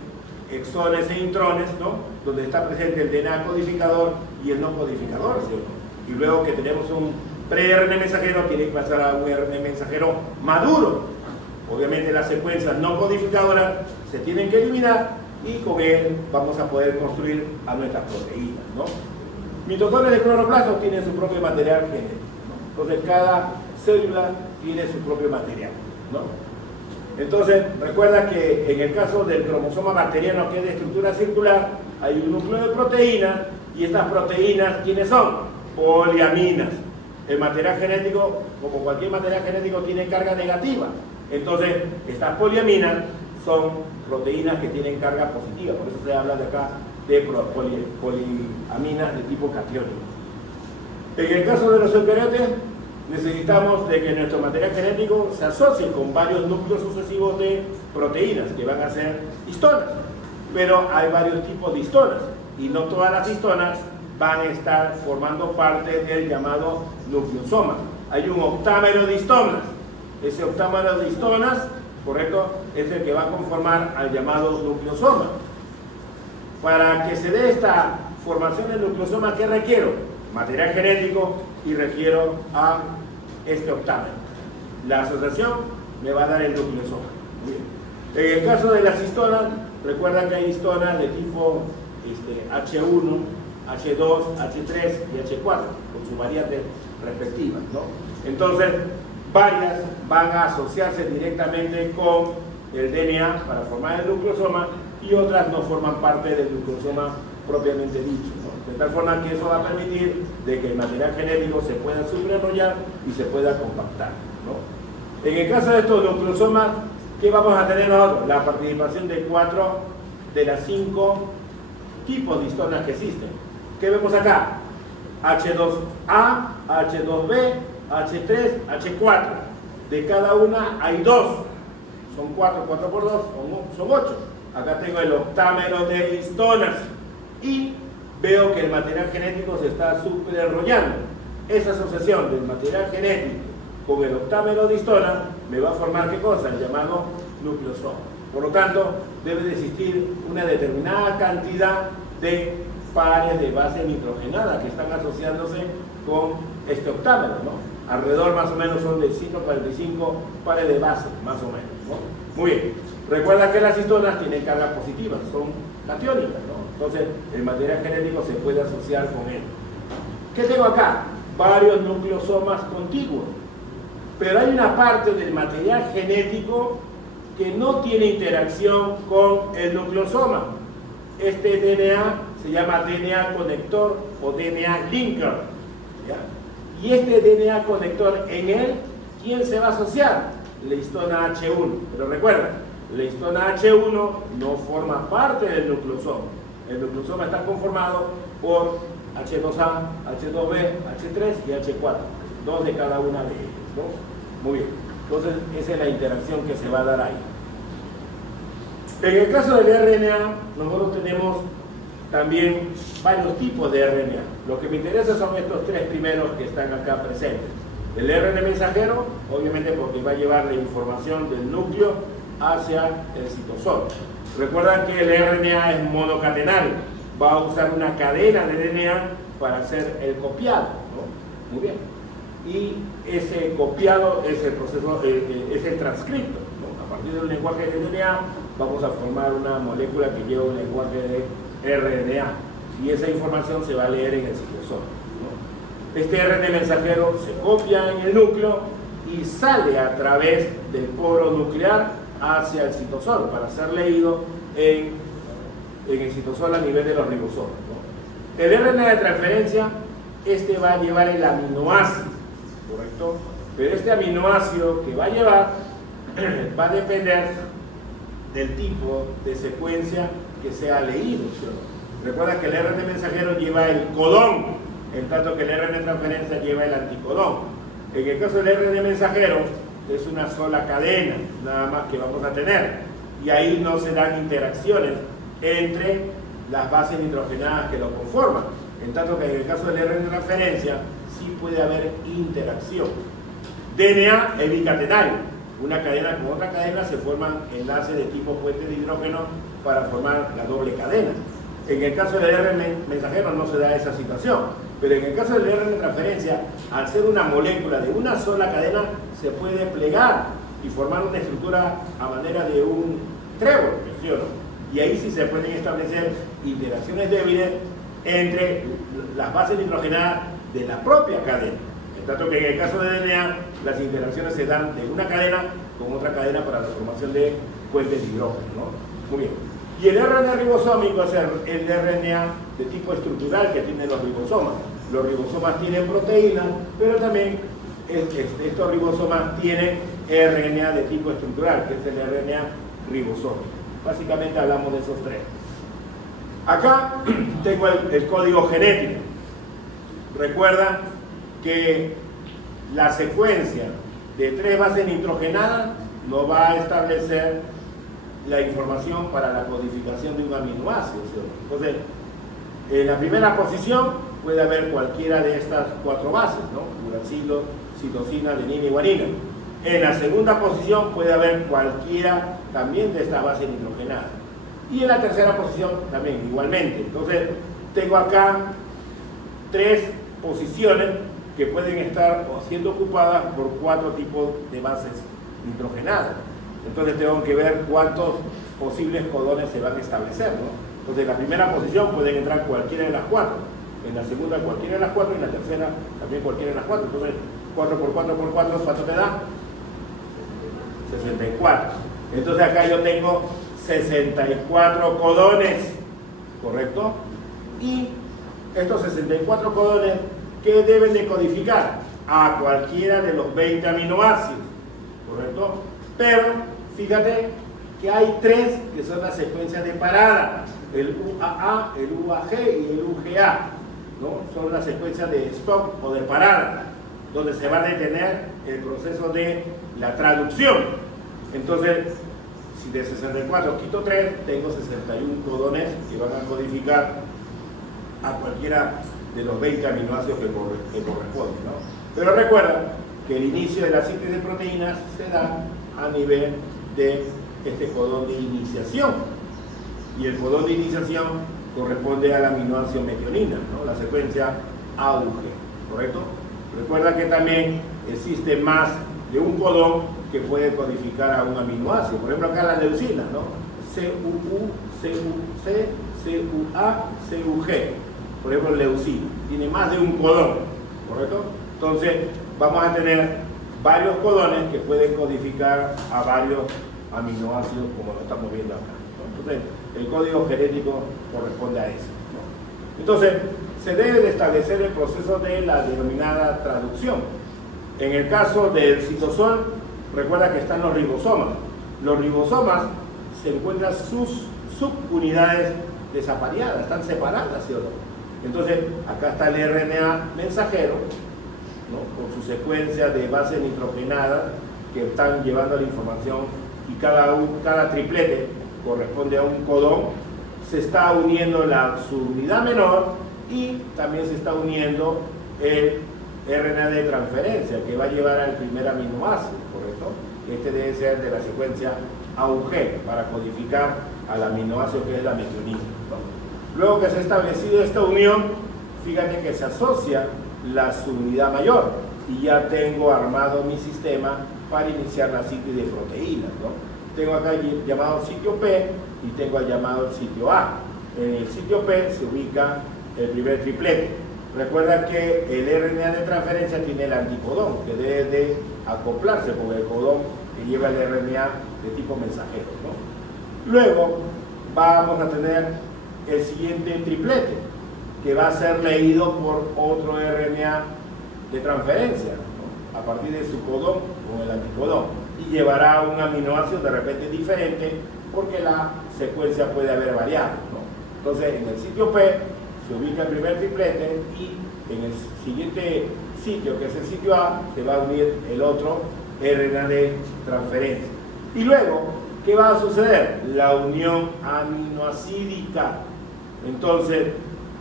exones e intrones, ¿no? Donde está presente el DNA codificador y el no codificador, ¿sí? Y luego que tenemos un pre-RNA mensajero, tiene que pasar a un RNA mensajero maduro. Obviamente las secuencias no codificadoras se tienen que eliminar y con él vamos a poder construir a nuestras proteínas, ¿no? Mitocondrias de cloroplastos tienen su propio material genético, ¿no? Entonces cada célula tiene su propio material, ¿no? Entonces recuerda que en el caso del cromosoma bacteriano, que es de estructura circular, hay un núcleo de proteínas y estas proteínas, ¿quiénes son? Poliaminas. El material genético, como cualquier material genético, tiene carga negativa. Entonces, estas poliaminas son proteínas que tienen carga positiva. Por eso se habla de acá de poliaminas de tipo catiónico. En el caso de los eucariotes, necesitamos de que nuestro material genético se asocie con varios núcleos sucesivos de proteínas, que van a ser histonas. Pero hay varios tipos de histonas, y no todas las histonas van a estar formando parte del llamado nucleosoma. Hay un octámero de histonas. Ese octámero de histonas, correcto, es el que va a conformar al llamado nucleosoma. Para que se dé esta formación del nucleosoma, ¿qué requiero? Material genético y requiero a este octámero. La asociación me va a dar el nucleosoma. Bien. En el caso de las histonas, recuerda que hay histonas de tipo H1, H2, H3 y H4, con sus variantes respectivas, ¿no? Entonces, varias van a asociarse directamente con el DNA para formar el nucleosoma y otras no forman parte del nucleosoma propiamente dicho, ¿no? De tal forma que eso va a permitir de que el material genético se pueda subrayar y se pueda compactar, ¿no? En el caso de estos nucleosomas, ¿qué vamos a tener nosotros? La participación de 4 de las 5 tipos de histonas que existen. ¿Qué vemos acá? H2A, H2B, H3, H4. De cada una hay 2. Son 4, 4 por 2, son 8. Acá tengo el octámero de histonas. Y veo que el material genético se está superdesarrollando. Esa asociación del material genético con el octámero de histonas me va a formar ¿qué cosa? El llamado nucleosoma. Por lo tanto, debe de existir una determinada cantidad de pares de base nitrogenada que están asociándose con este octámero, ¿no? Alrededor más o menos son de 145 pares de base, más o menos, ¿no? Muy bien. Recuerda que las histonas tienen cargas positivas, son catiónicas, ¿no? Entonces, el material genético se puede asociar con él. ¿Qué tengo acá? Varios nucleosomas contiguos. Pero hay una parte del material genético que no tiene interacción con el nucleosoma. Este DNA se llama DNA conector o DNA linker, ¿ya? Y este DNA conector en él, ¿quién se va a asociar? La histona H1. Pero recuerda, la histona H1 no forma parte del nucleosoma. El nucleosoma está conformado por H2A, H2B, H3 y H4. 2 de cada una de ellas, ¿no? Muy bien. Entonces, esa es la interacción que se va a dar ahí. En el caso del RNA, nosotros tenemos también varios tipos de RNA. Lo que me interesa son estos 3 primeros que están acá presentes. El RNA mensajero, obviamente porque va a llevar la información del núcleo hacia el citosol. Recuerdan que el RNA es monocatenario, va a usar una cadena de DNA para hacer el copiado, ¿no? Muy bien. Y ese copiado es el proceso, es el transcripto, ¿no? A partir de un lenguaje de DNA vamos a formar una molécula que lleva un lenguaje de RNA y esa información se va a leer en el citosol, ¿no? Este RNA mensajero se copia en el núcleo y sale a través del poro nuclear hacia el citosol para ser leído en el citosol a nivel de los ribosomas, ¿no? El RNA de transferencia, este va a llevar el aminoácido, ¿correcto? Pero este aminoácido que va a llevar va a depender del tipo de secuencia que sea leído, ¿sí? Recuerda que el RNA mensajero lleva el codón, en tanto que el RNA de transferencia lleva el anticodón. En el caso del RNA mensajero es una sola cadena, nada más que vamos a tener, y ahí no se dan interacciones entre las bases nitrogenadas que lo conforman, en tanto que en el caso del RNA de transferencia sí puede haber interacción. DNA es bicatenario, una cadena con otra cadena se forman enlaces de tipo puente de hidrógeno para formar la doble cadena. En el caso del RNA mensajero no se da esa situación, pero en el caso del RNA de transferencia, al ser una molécula de una sola cadena, se puede plegar y formar una estructura a manera de un trébol, ¿sí o no? Y ahí sí se pueden establecer interacciones débiles entre las bases nitrogenadas de la propia cadena. En tanto que en el caso de DNA, las interacciones se dan de una cadena con otra cadena para la formación de puentes de hidrógeno, ¿no? Muy bien. Y el RNA ribosómico es el RNA de tipo estructural que tienen los ribosomas. Los ribosomas tienen proteínas, pero también estos ribosomas tienen RNA de tipo estructural, que es el RNA ribosómico. Básicamente hablamos de esos 3. Acá tengo el código genético. Recuerda que la secuencia de 3 bases nitrogenadas nos va a establecer la información para la codificación de un aminoácido, ¿sí? Entonces, en la primera posición puede haber cualquiera de estas 4 bases, ¿no? Uracilo, citosina, adenina y guanina. En la segunda posición puede haber cualquiera también de estas bases nitrogenadas. Y en la tercera posición también, igualmente. Entonces, tengo acá 3 posiciones que pueden estar siendo ocupadas por 4 tipos de bases nitrogenadas. Entonces tengo que ver cuántos posibles codones se van a establecer, ¿no? Entonces en la primera posición pueden entrar cualquiera de las 4, en la segunda cualquiera de las 4 y en la tercera también cualquiera de las 4. Entonces 4 por 4 por 4, ¿cuánto te da? 64. Entonces acá yo tengo 64 codones, ¿correcto? Y estos 64 codones, ¿qué deben de codificar? A cualquiera de los 20 aminoácidos, ¿correcto? Pero, fíjate que hay tres que son las secuencias de parada, el UAA, el UAG y el UGA, ¿no? Son las secuencias de stop o de parada, donde se va a detener el proceso de la traducción. Entonces, si de 64 quito 3, tengo 61 codones que van a codificar a cualquiera de los 20 aminoácidos que corresponden, ¿no? Pero recuerda que el inicio de la síntesis de proteínas se da a nivel de este codón de iniciación, y el codón de iniciación corresponde al aminoácido metionina, ¿no? La secuencia AUG, ¿correcto? Recuerda que también existe más de un codón que puede codificar a un aminoácido. Por ejemplo, acá la leucina, ¿no? CUU, CUC, CUA, CUG. Por ejemplo, leucina tiene más de un codón, ¿correcto? Entonces, vamos a tener varios codones que pueden codificar a varios aminoácidos, como lo estamos viendo acá, ¿no? Entonces, el código genético corresponde a eso, ¿no? Entonces, se debe de establecer el proceso de la denominada traducción. En el caso del citosol, recuerda que están los ribosomas. Los ribosomas se encuentran sus subunidades desapareadas, están separadas, ¿sí o no? Entonces, acá está el RNA mensajero, ¿no? Con su secuencia de bases nitrogenadas que están llevando la información, y cada triplete corresponde a un codón. Se está uniendo la subunidad menor y también se está uniendo el RNA de transferencia que va a llevar al primer aminoácido, ¿correcto? Este debe ser de la secuencia AUG para codificar al aminoácido que es la metionina, ¿no? Luego que se ha establecido esta unión, fíjate que se asocia la subunidad mayor y ya tengo armado mi sistema para iniciar la síntesis de proteínas, ¿no? Tengo acá el llamado sitio P y tengo el llamado sitio A. En el sitio P se ubica el primer triplete. Recuerda que el RNA de transferencia tiene el anticodón que debe de acoplarse con el codón que lleva el RNA de tipo mensajero, ¿no? Luego vamos a tener el siguiente triplete que va a ser leído por otro RNA de transferencia, ¿no? A partir de su codón con el anticodón, y llevará un aminoácido de repente diferente porque la secuencia puede haber variado, ¿no? Entonces, en el sitio P se ubica el primer triplete y en el siguiente sitio, que es el sitio A, se va a unir el otro RNA de transferencia. Y luego, ¿qué va a suceder? La unión aminoacídica. Entonces,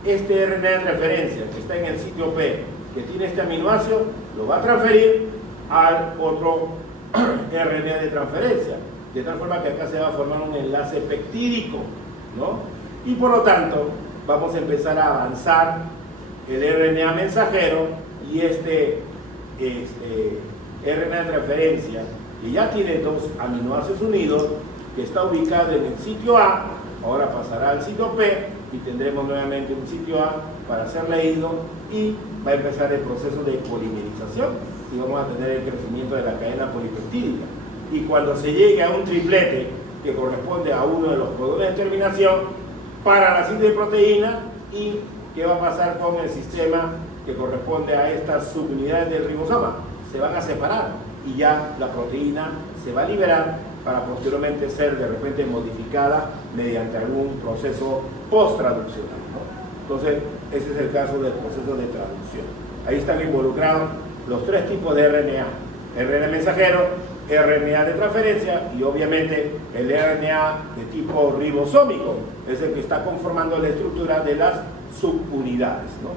este RNA de referencia que está en el sitio P, que tiene este aminoácido, lo va a transferir al otro RNA de transferencia, de tal forma que acá se va a formar un enlace peptídico, ¿no? Y por lo tanto, vamos a empezar a avanzar el RNA mensajero y este RNA de transferencia, que ya tiene dos aminoácidos unidos, que está ubicado en el sitio A, ahora pasará al sitio P y tendremos nuevamente un sitio A para ser leído, y va a empezar el proceso de polimerización y vamos a tener el crecimiento de la cadena polipeptídica. Y cuando se llegue a un triplete que corresponde a uno de los codones de terminación, para la síntesis de proteína, y qué va a pasar con el sistema que corresponde a estas subunidades del ribosoma, se van a separar y ya la proteína se va a liberar para posteriormente ser de repente modificada mediante algún proceso post-traduccional, ¿no? Entonces, ese es el caso del proceso de traducción. Ahí están involucrados los tres tipos de RNA: RNA mensajero, RNA de transferencia y obviamente el RNA de tipo ribosómico, es el que está conformando la estructura de las subunidades, ¿no?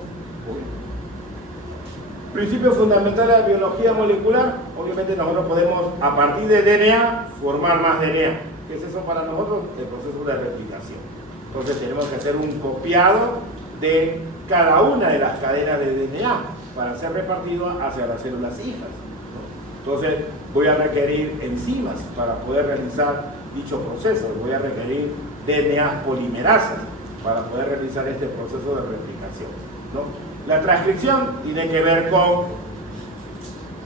Principio fundamental de la biología molecular: obviamente nosotros podemos a partir de DNA formar más DNA. ¿Qué es eso para nosotros? El proceso de replicación. Entonces tenemos que hacer un copiado de cada una de las cadenas de DNA para ser repartido hacia las células hijas, ¿no? Entonces voy a requerir enzimas para poder realizar dicho proceso, voy a requerir DNA polimerasas para poder realizar este proceso de replicación, ¿no? La transcripción tiene que ver con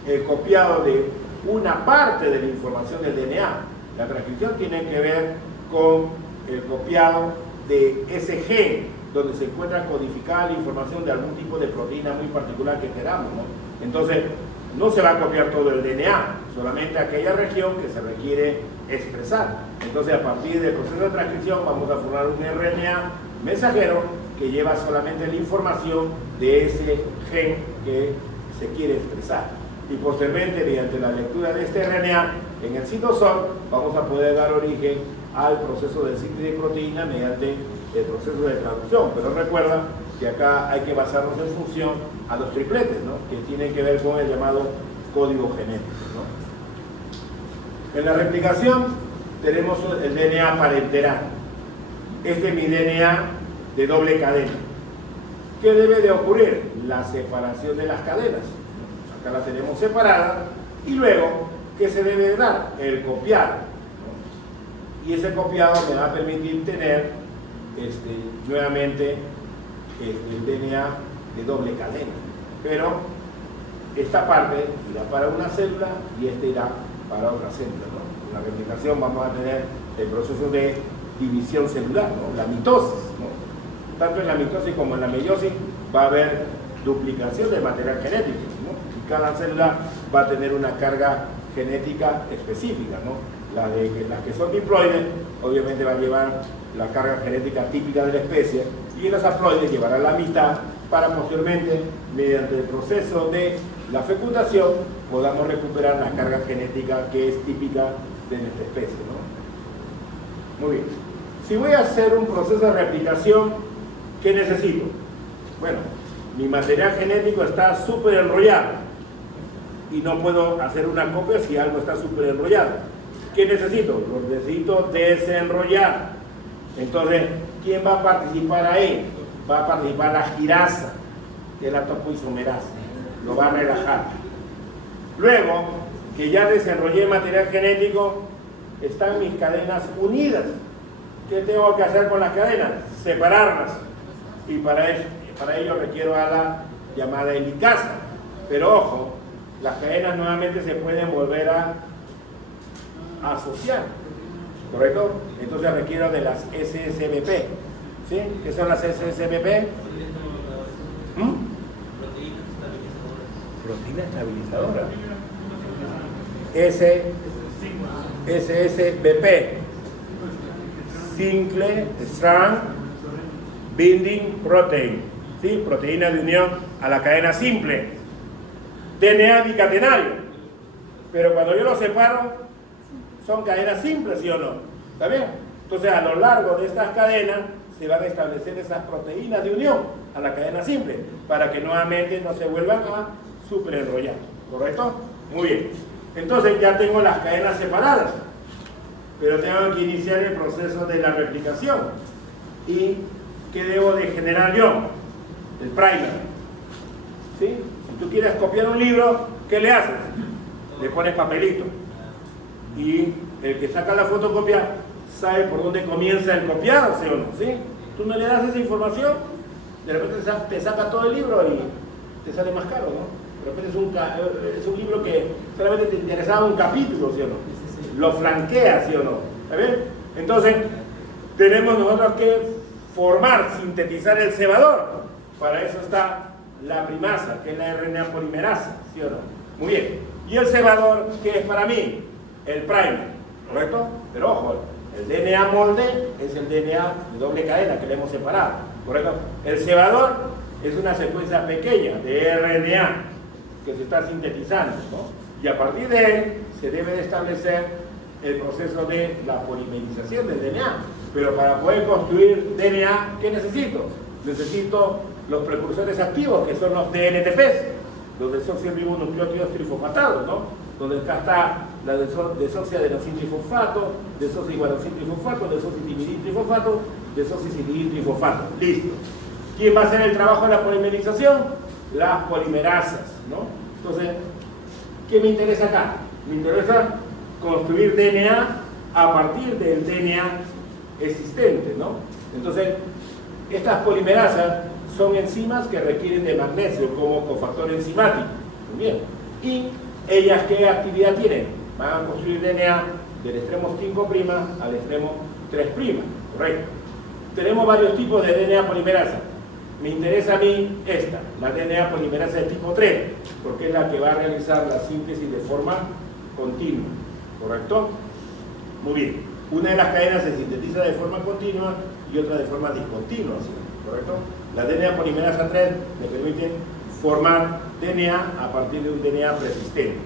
el copiado de una parte de la información del DNA. La transcripción tiene que ver con el copiado de ese gen donde se encuentra codificada la información de algún tipo de proteína muy particular que queramos, ¿no? Entonces, no se va a copiar todo el DNA, solamente aquella región que se requiere expresar. Entonces, a partir del proceso de transcripción vamos a formar un RNA mensajero que lleva solamente la información de ese gen que se quiere expresar. Y posteriormente, mediante la lectura de este RNA en el citosol, vamos a poder dar origen al proceso de síntesis de proteína mediante el proceso de traducción. Pero recuerda que acá hay que basarnos en función a los tripletes, ¿no?, que tienen que ver con el llamado código genético, ¿no? En la replicación tenemos el DNA parenteral. Este es mi DNA de doble cadena. ¿Qué debe de ocurrir? La separación de las cadenas. Acá la tenemos separada. Y luego, ¿qué se debe de dar? El copiado, ¿no? Y ese copiado me va a permitir tener nuevamente el DNA de doble cadena. Pero esta parte irá para una célula y esta irá para otra célula, ¿no? En la replicación vamos a tener el proceso de división celular, ¿no?, la mitosis, ¿no? Tanto en la mitosis como en la meiosis va a haber duplicación del material genético, ¿no? Y cada célula va a tener una carga genética específica, ¿no? Las que son diploides obviamente van a llevar la carga genética típica de la especie, y los haploides llevarán la mitad para posteriormente, mediante el proceso de la fecundación, podamos recuperar la carga genética que es típica de nuestra especie, ¿no? Muy bien. Si voy a hacer un proceso de replicación, ¿qué necesito? Bueno, mi material genético está súper enrollado y no puedo hacer una copia si algo está súper enrollado. ¿Qué necesito? Lo necesito desenrollar. Entonces, ¿quién va a participar ahí? Va a participar la girasa, que es la topoisomerasa. Lo va a relajar. Luego, que ya desenrollé material genético, están mis cadenas unidas. ¿Qué tengo que hacer con las cadenas? Separarlas. Y para ello requiero a la llamada helicasa. Pero ojo, las cadenas nuevamente se pueden volver a asociar, ¿correcto? Entonces requiero de las SSBP. ¿Sí? ¿Qué son las SSBP? Proteína estabilizadora. SSBP. Single Strand Binding Protein. ¿Sí? Proteína de unión a la cadena simple. DNA bicatenario. Pero cuando yo lo separo, son cadenas simples, ¿sí o no? ¿Está bien? Entonces, a lo largo de estas cadenas se van a establecer esas proteínas de unión a la cadena simple, para que nuevamente no se vuelvan a superenrollar, ¿correcto? Muy bien. Entonces ya tengo las cadenas separadas, pero tengo que iniciar el proceso de la replicación. ¿Y qué debo de generar yo? El primer. ¿Sí? Si tú quieres copiar un libro, ¿qué le haces? Le pones papelito. Y el que saca la fotocopia sabe por dónde comienza el copiado, ¿sí o no? ¿Sí? Tú no le das esa información, de repente te saca todo el libro y te sale más caro, ¿no? De repente es un libro que solamente te interesaba un capítulo, ¿sí o no? Lo flanquea, ¿sí o no? ¿Está bien? Entonces, tenemos nosotros que formar, sintetizar el cebador. Para eso está la primasa, que es la RNA polimerasa, ¿sí o no? Muy bien. ¿Y el cebador qué es para mí? El primer, ¿correcto? Pero ojo, el DNA molde es el DNA de doble cadena que le hemos separado, ¿correcto? El cebador es una secuencia pequeña de RNA que se está sintetizando, ¿no? Y a partir de él se debe de establecer el proceso de la polimerización del DNA. Pero para poder construir DNA, ¿qué necesito? Necesito los precursores activos, que son los DNTPs, los desoxirribonucleótidos trifosfatados, ¿no? Donde acá está la desoxiadenosintrifosfato, desoxiguanosintrifosfato, desoxitimidintrifosfato, desoxicitilidintrifosfato. Listo. ¿Quién va a hacer el trabajo de la polimerización? Las polimerasas, ¿no? Entonces, ¿qué me interesa acá? Me interesa construir DNA a partir del DNA existente, ¿no? Entonces, estas polimerasas son enzimas que requieren de magnesio como cofactor enzimático. Muy bien. ¿Y ellas qué actividad tienen? Van a construir DNA del extremo 5' al extremo 3', ¿correcto? Tenemos varios tipos de DNA polimerasa. me interesa a mí esta, la DNA polimerasa de tipo 3, porque es la que va a realizar la síntesis de forma continua, ¿correcto? Muy bien, una de las cadenas se sintetiza de forma continua y otra de forma discontinua, ¿correcto? La DNA polimerasa 3 me permite formar DNA a partir de un DNA persistente.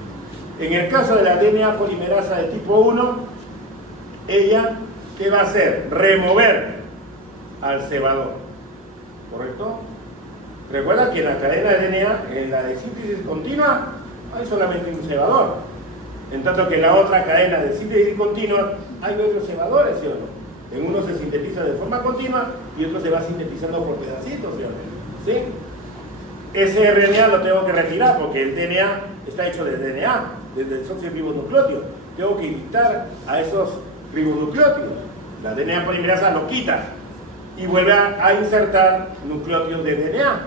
En el caso de la DNA polimerasa de tipo 1, ella, ¿qué va a hacer? Remover al cebador, ¿correcto? Recuerda que en la cadena de DNA, en la de síntesis continua, hay solamente un cebador, en tanto que en la otra cadena de síntesis continua hay otros cebadores, ¿sí o no? En uno se sintetiza de forma continua y otro se va sintetizando por pedacitos, ¿sí o no? ¿Sí? Ese RNA lo tengo que retirar porque el DNA está hecho de DNA, desde el desoxirribonucleótido. Tengo que quitar a esos ribonucleótidos. La DNA polimerasa lo quita y vuelve a insertar nucleótidos de DNA,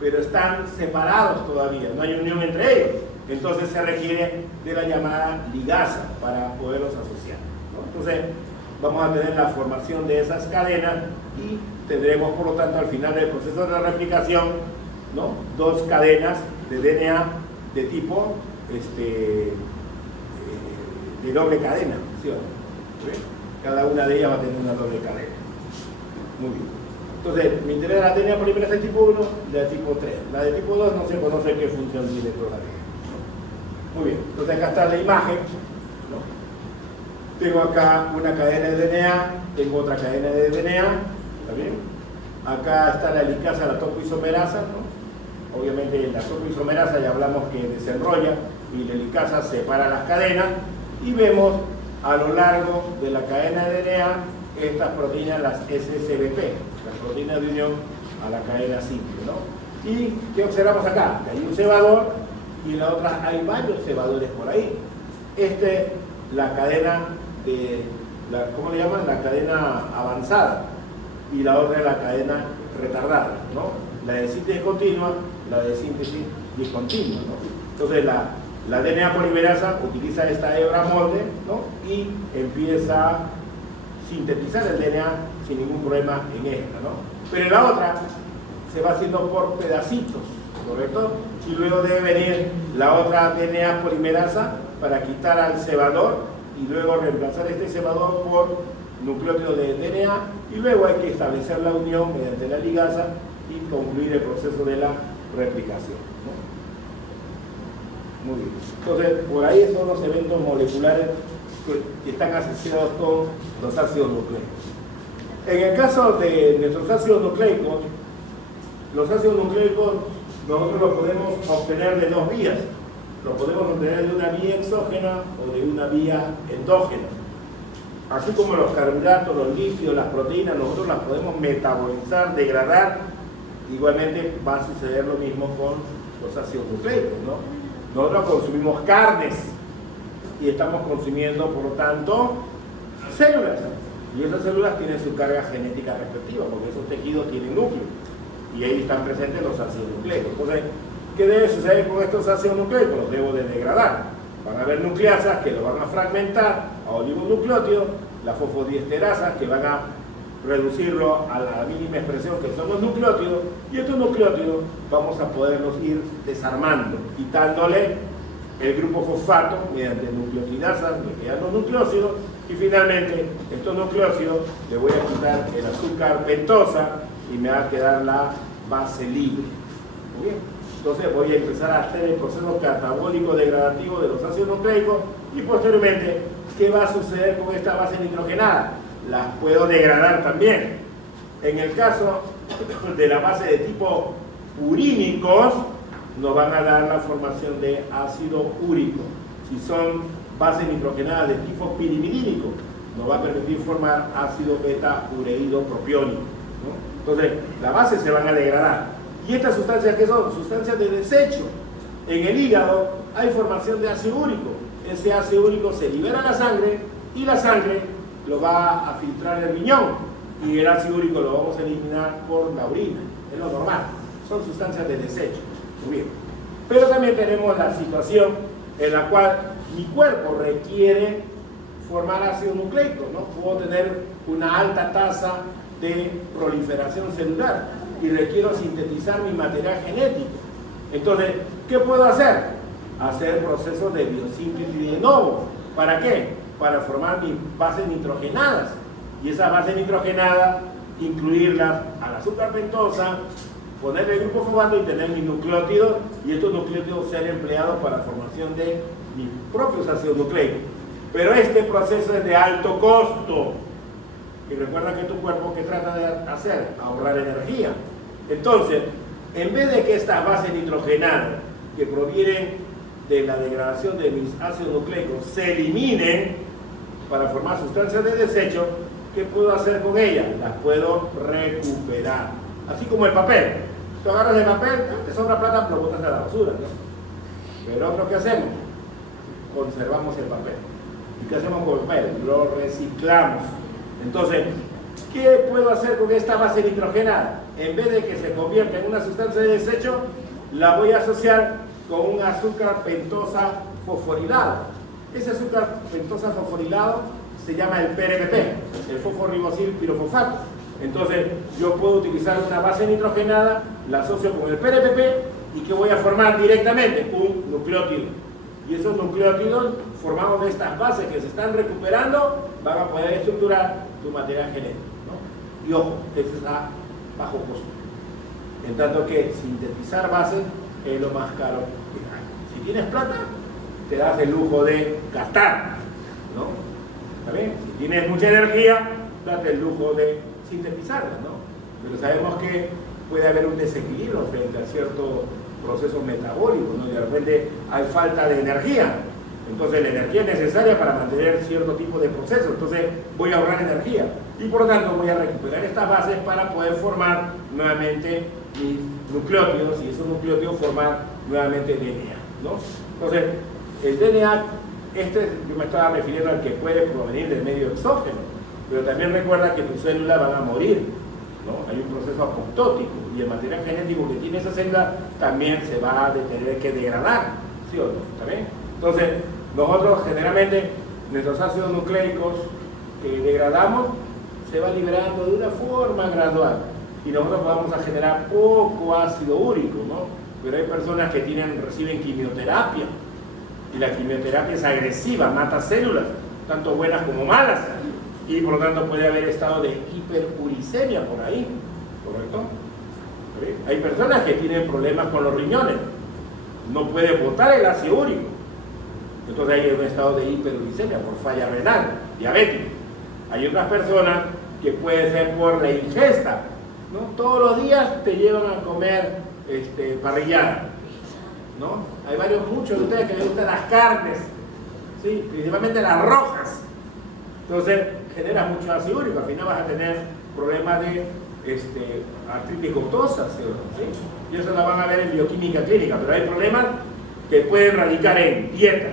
pero están separados todavía, no hay unión entre ellos. Entonces se requiere de la llamada ligasa para poderlos asociar, ¿no? Entonces vamos a tener la formación de esas cadenas y tendremos por lo tanto al final del proceso de la replicación, ¿no?, dos cadenas de DNA de tipo de doble cadena, ¿sí o no? ¿Sí? Cada una de ellas va a tener una doble cadena. Muy bien. Entonces, me interesa la DNA polimerasa de tipo 1 y la de tipo 3. La de tipo 2 no se conoce qué función tiene todavía. Muy bien. Entonces, acá está la imagen, ¿no? Tengo acá una cadena de DNA, tengo otra cadena de DNA, ¿está bien? Acá está la helicasa, la topoisomerasa, ¿no? Obviamente la topoisomerasa ya hablamos que desenrolla y la helicasa separa las cadenas y vemos a lo largo de la cadena de DNA estas proteínas, las SSBP, las proteínas de unión a la cadena simple, ¿no? ¿Y qué observamos acá? Que hay un cebador y en la otra hay varios cebadores por ahí. La cadena de, ¿cómo le llaman? La cadena avanzada y la otra es la cadena retardada, ¿no? La de síntesis continua, la de síntesis discontinua, ¿no? Entonces la DNA polimerasa utiliza esta hebra molde, ¿no?, y empieza a sintetizar el DNA sin ningún problema en esta, ¿no? Pero en la otra se va haciendo por pedacitos, ¿correcto? Y luego debe venir la otra DNA polimerasa para quitar al cebador y luego reemplazar este cebador por nucleótido de DNA y luego hay que establecer la unión mediante la ligasa y concluir el proceso de la replicación, ¿no? Muy bien. Entonces, por ahí son los eventos moleculares que están asociados con los ácidos nucleicos. En el caso de nuestros ácidos nucleicos, los ácidos nucleicos nosotros los podemos obtener de dos vías. Los podemos obtener de una vía exógena o de una vía endógena. Así como los carbohidratos, los lípidos, las proteínas, nosotros las podemos metabolizar, degradar. Igualmente va a suceder lo mismo con los ácidos nucleicos, ¿no? Nosotros consumimos carnes y estamos consumiendo, por lo tanto, células. Y esas células tienen su carga genética respectiva, porque esos tejidos tienen núcleo. Y ahí están presentes los ácidos nucleicos. Entonces, ¿qué debe suceder con estos ácidos nucleicos? Los debo de degradar. Van a haber nucleasas que lo van a fragmentar a oligonucleótidos, las fosfodiesterasas que van a reducirlo a la mínima expresión que son los nucleótidos, y estos nucleótidos vamos a poderlos ir desarmando, quitándole el grupo fosfato mediante nucleotidasas, me quedan los nucleócidos, y finalmente estos nucleócidos le voy a quitar el azúcar pentosa y me va a quedar la base libre. Muy bien. Entonces voy a empezar a hacer el proceso catabólico degradativo de los ácidos nucleicos y posteriormente, ¿qué va a suceder con esta base nitrogenada? Las puedo degradar también. En el caso de la base de tipo urínicos, nos van a dar la formación de ácido úrico. Si son bases nitrogenadas de tipo pirimidínico, nos va a permitir formar ácido beta-ureído propiónico, ¿no? Entonces, las bases se van a degradar. ¿Y estas sustancias qué son? Sustancias de desecho. En el hígado hay formación de ácido úrico. Ese ácido úrico se libera a la sangre y la sangre lo va a filtrar el riñón y el ácido úrico lo vamos a eliminar por la orina. Es lo normal. Son sustancias de desecho. Muy bien. Pero también tenemos la situación en la cual mi cuerpo requiere formar ácido nucleico, ¿no? Puedo tener una alta tasa de proliferación celular y requiero sintetizar mi material genético. Entonces, ¿qué puedo hacer? Hacer procesos de biosíntesis de novo. ¿Para qué? Para formar mis bases nitrogenadas. Y esas bases nitrogenadas, incluirlas al azúcar pentosa, ponerle el grupo fosfato y tener mis nucleótidos, y estos nucleótidos ser empleados para la formación de mis propios ácidos nucleicos. Pero este proceso es de alto costo. Y recuerda que tu cuerpo, ¿qué trata de hacer? Ahorrar energía. Entonces, en vez de que estas bases nitrogenadas que provienen de la degradación de mis ácidos nucleicos se eliminen para formar sustancias de desecho, ¿qué puedo hacer con ellas? Las puedo recuperar. Así como el papel. Tú agarras el papel, te sobra plata, lo botas a la basura, ¿no? Pero nosotros, ¿qué hacemos? Conservamos el papel. ¿Y qué hacemos con el papel? Lo reciclamos. Entonces, ¿qué puedo hacer con esta base nitrogenada? En vez de que se convierta en una sustancia de desecho, la voy a asociar con un azúcar pentosa fosforilado. Ese azúcar pentosa fosforilado se llama el PRPP, el fosforibosil pirofosfato. Entonces, yo puedo utilizar una base nitrogenada, la asocio con el PRPP, y que voy a formar directamente un nucleótido. Y esos nucleótidos, formados de estas bases que se están recuperando, van a poder estructurar tu material genético, ¿no? Y ojo, eso está bajo costo. En tanto que sintetizar bases es lo más caro que hay. Si tienes plata, te das el lujo de gastar, ¿no? ¿Está bien? Si tienes mucha energía, date el lujo de sintetizarla, ¿no? Pero sabemos que puede haber un desequilibrio frente a ciertos procesos metabólicos, ¿no? Y de repente hay falta de energía. Entonces la energía es necesaria para mantener cierto tipo de procesos. Entonces voy a ahorrar energía. Y por lo tanto voy a recuperar estas bases para poder formar nuevamente mis nucleótidos, y esos nucleótidos formar nuevamente DNA, ¿no? Entonces, el DNA, yo me estaba refiriendo al que puede provenir del medio exógeno, pero también recuerda que tus células van a morir, ¿no? Hay un proceso apoptótico, y el material genético que tiene esa célula también se va a tener que degradar, ¿sí o no? ¿Está bien? Entonces, nosotros generalmente, nuestros ácidos nucleicos que degradamos, se va liberando de una forma gradual, y nosotros vamos a generar poco ácido úrico, ¿no? Pero hay personas que reciben quimioterapia, y la quimioterapia es agresiva, mata células, tanto buenas como malas, y por lo tanto puede haber estado de hiperuricemia por ahí, ¿correcto? ¿Sí? Hay personas que tienen problemas con los riñones, no puede botar el ácido úrico, entonces hay un estado de hiperuricemia por falla renal, diabética. Hay otras personas que puede ser por la ingesta, ¿no? Todos los días te llevan a comer parrillada, ¿no? Hay muchos de ustedes que les gustan las carnes, ¿sí? Principalmente las rojas. Entonces genera mucho ácido úrico, al final vas a tener problemas de artritis gotosa, ¿sí? Y eso la van a ver en bioquímica clínica, pero hay problemas que pueden radicar en dieta.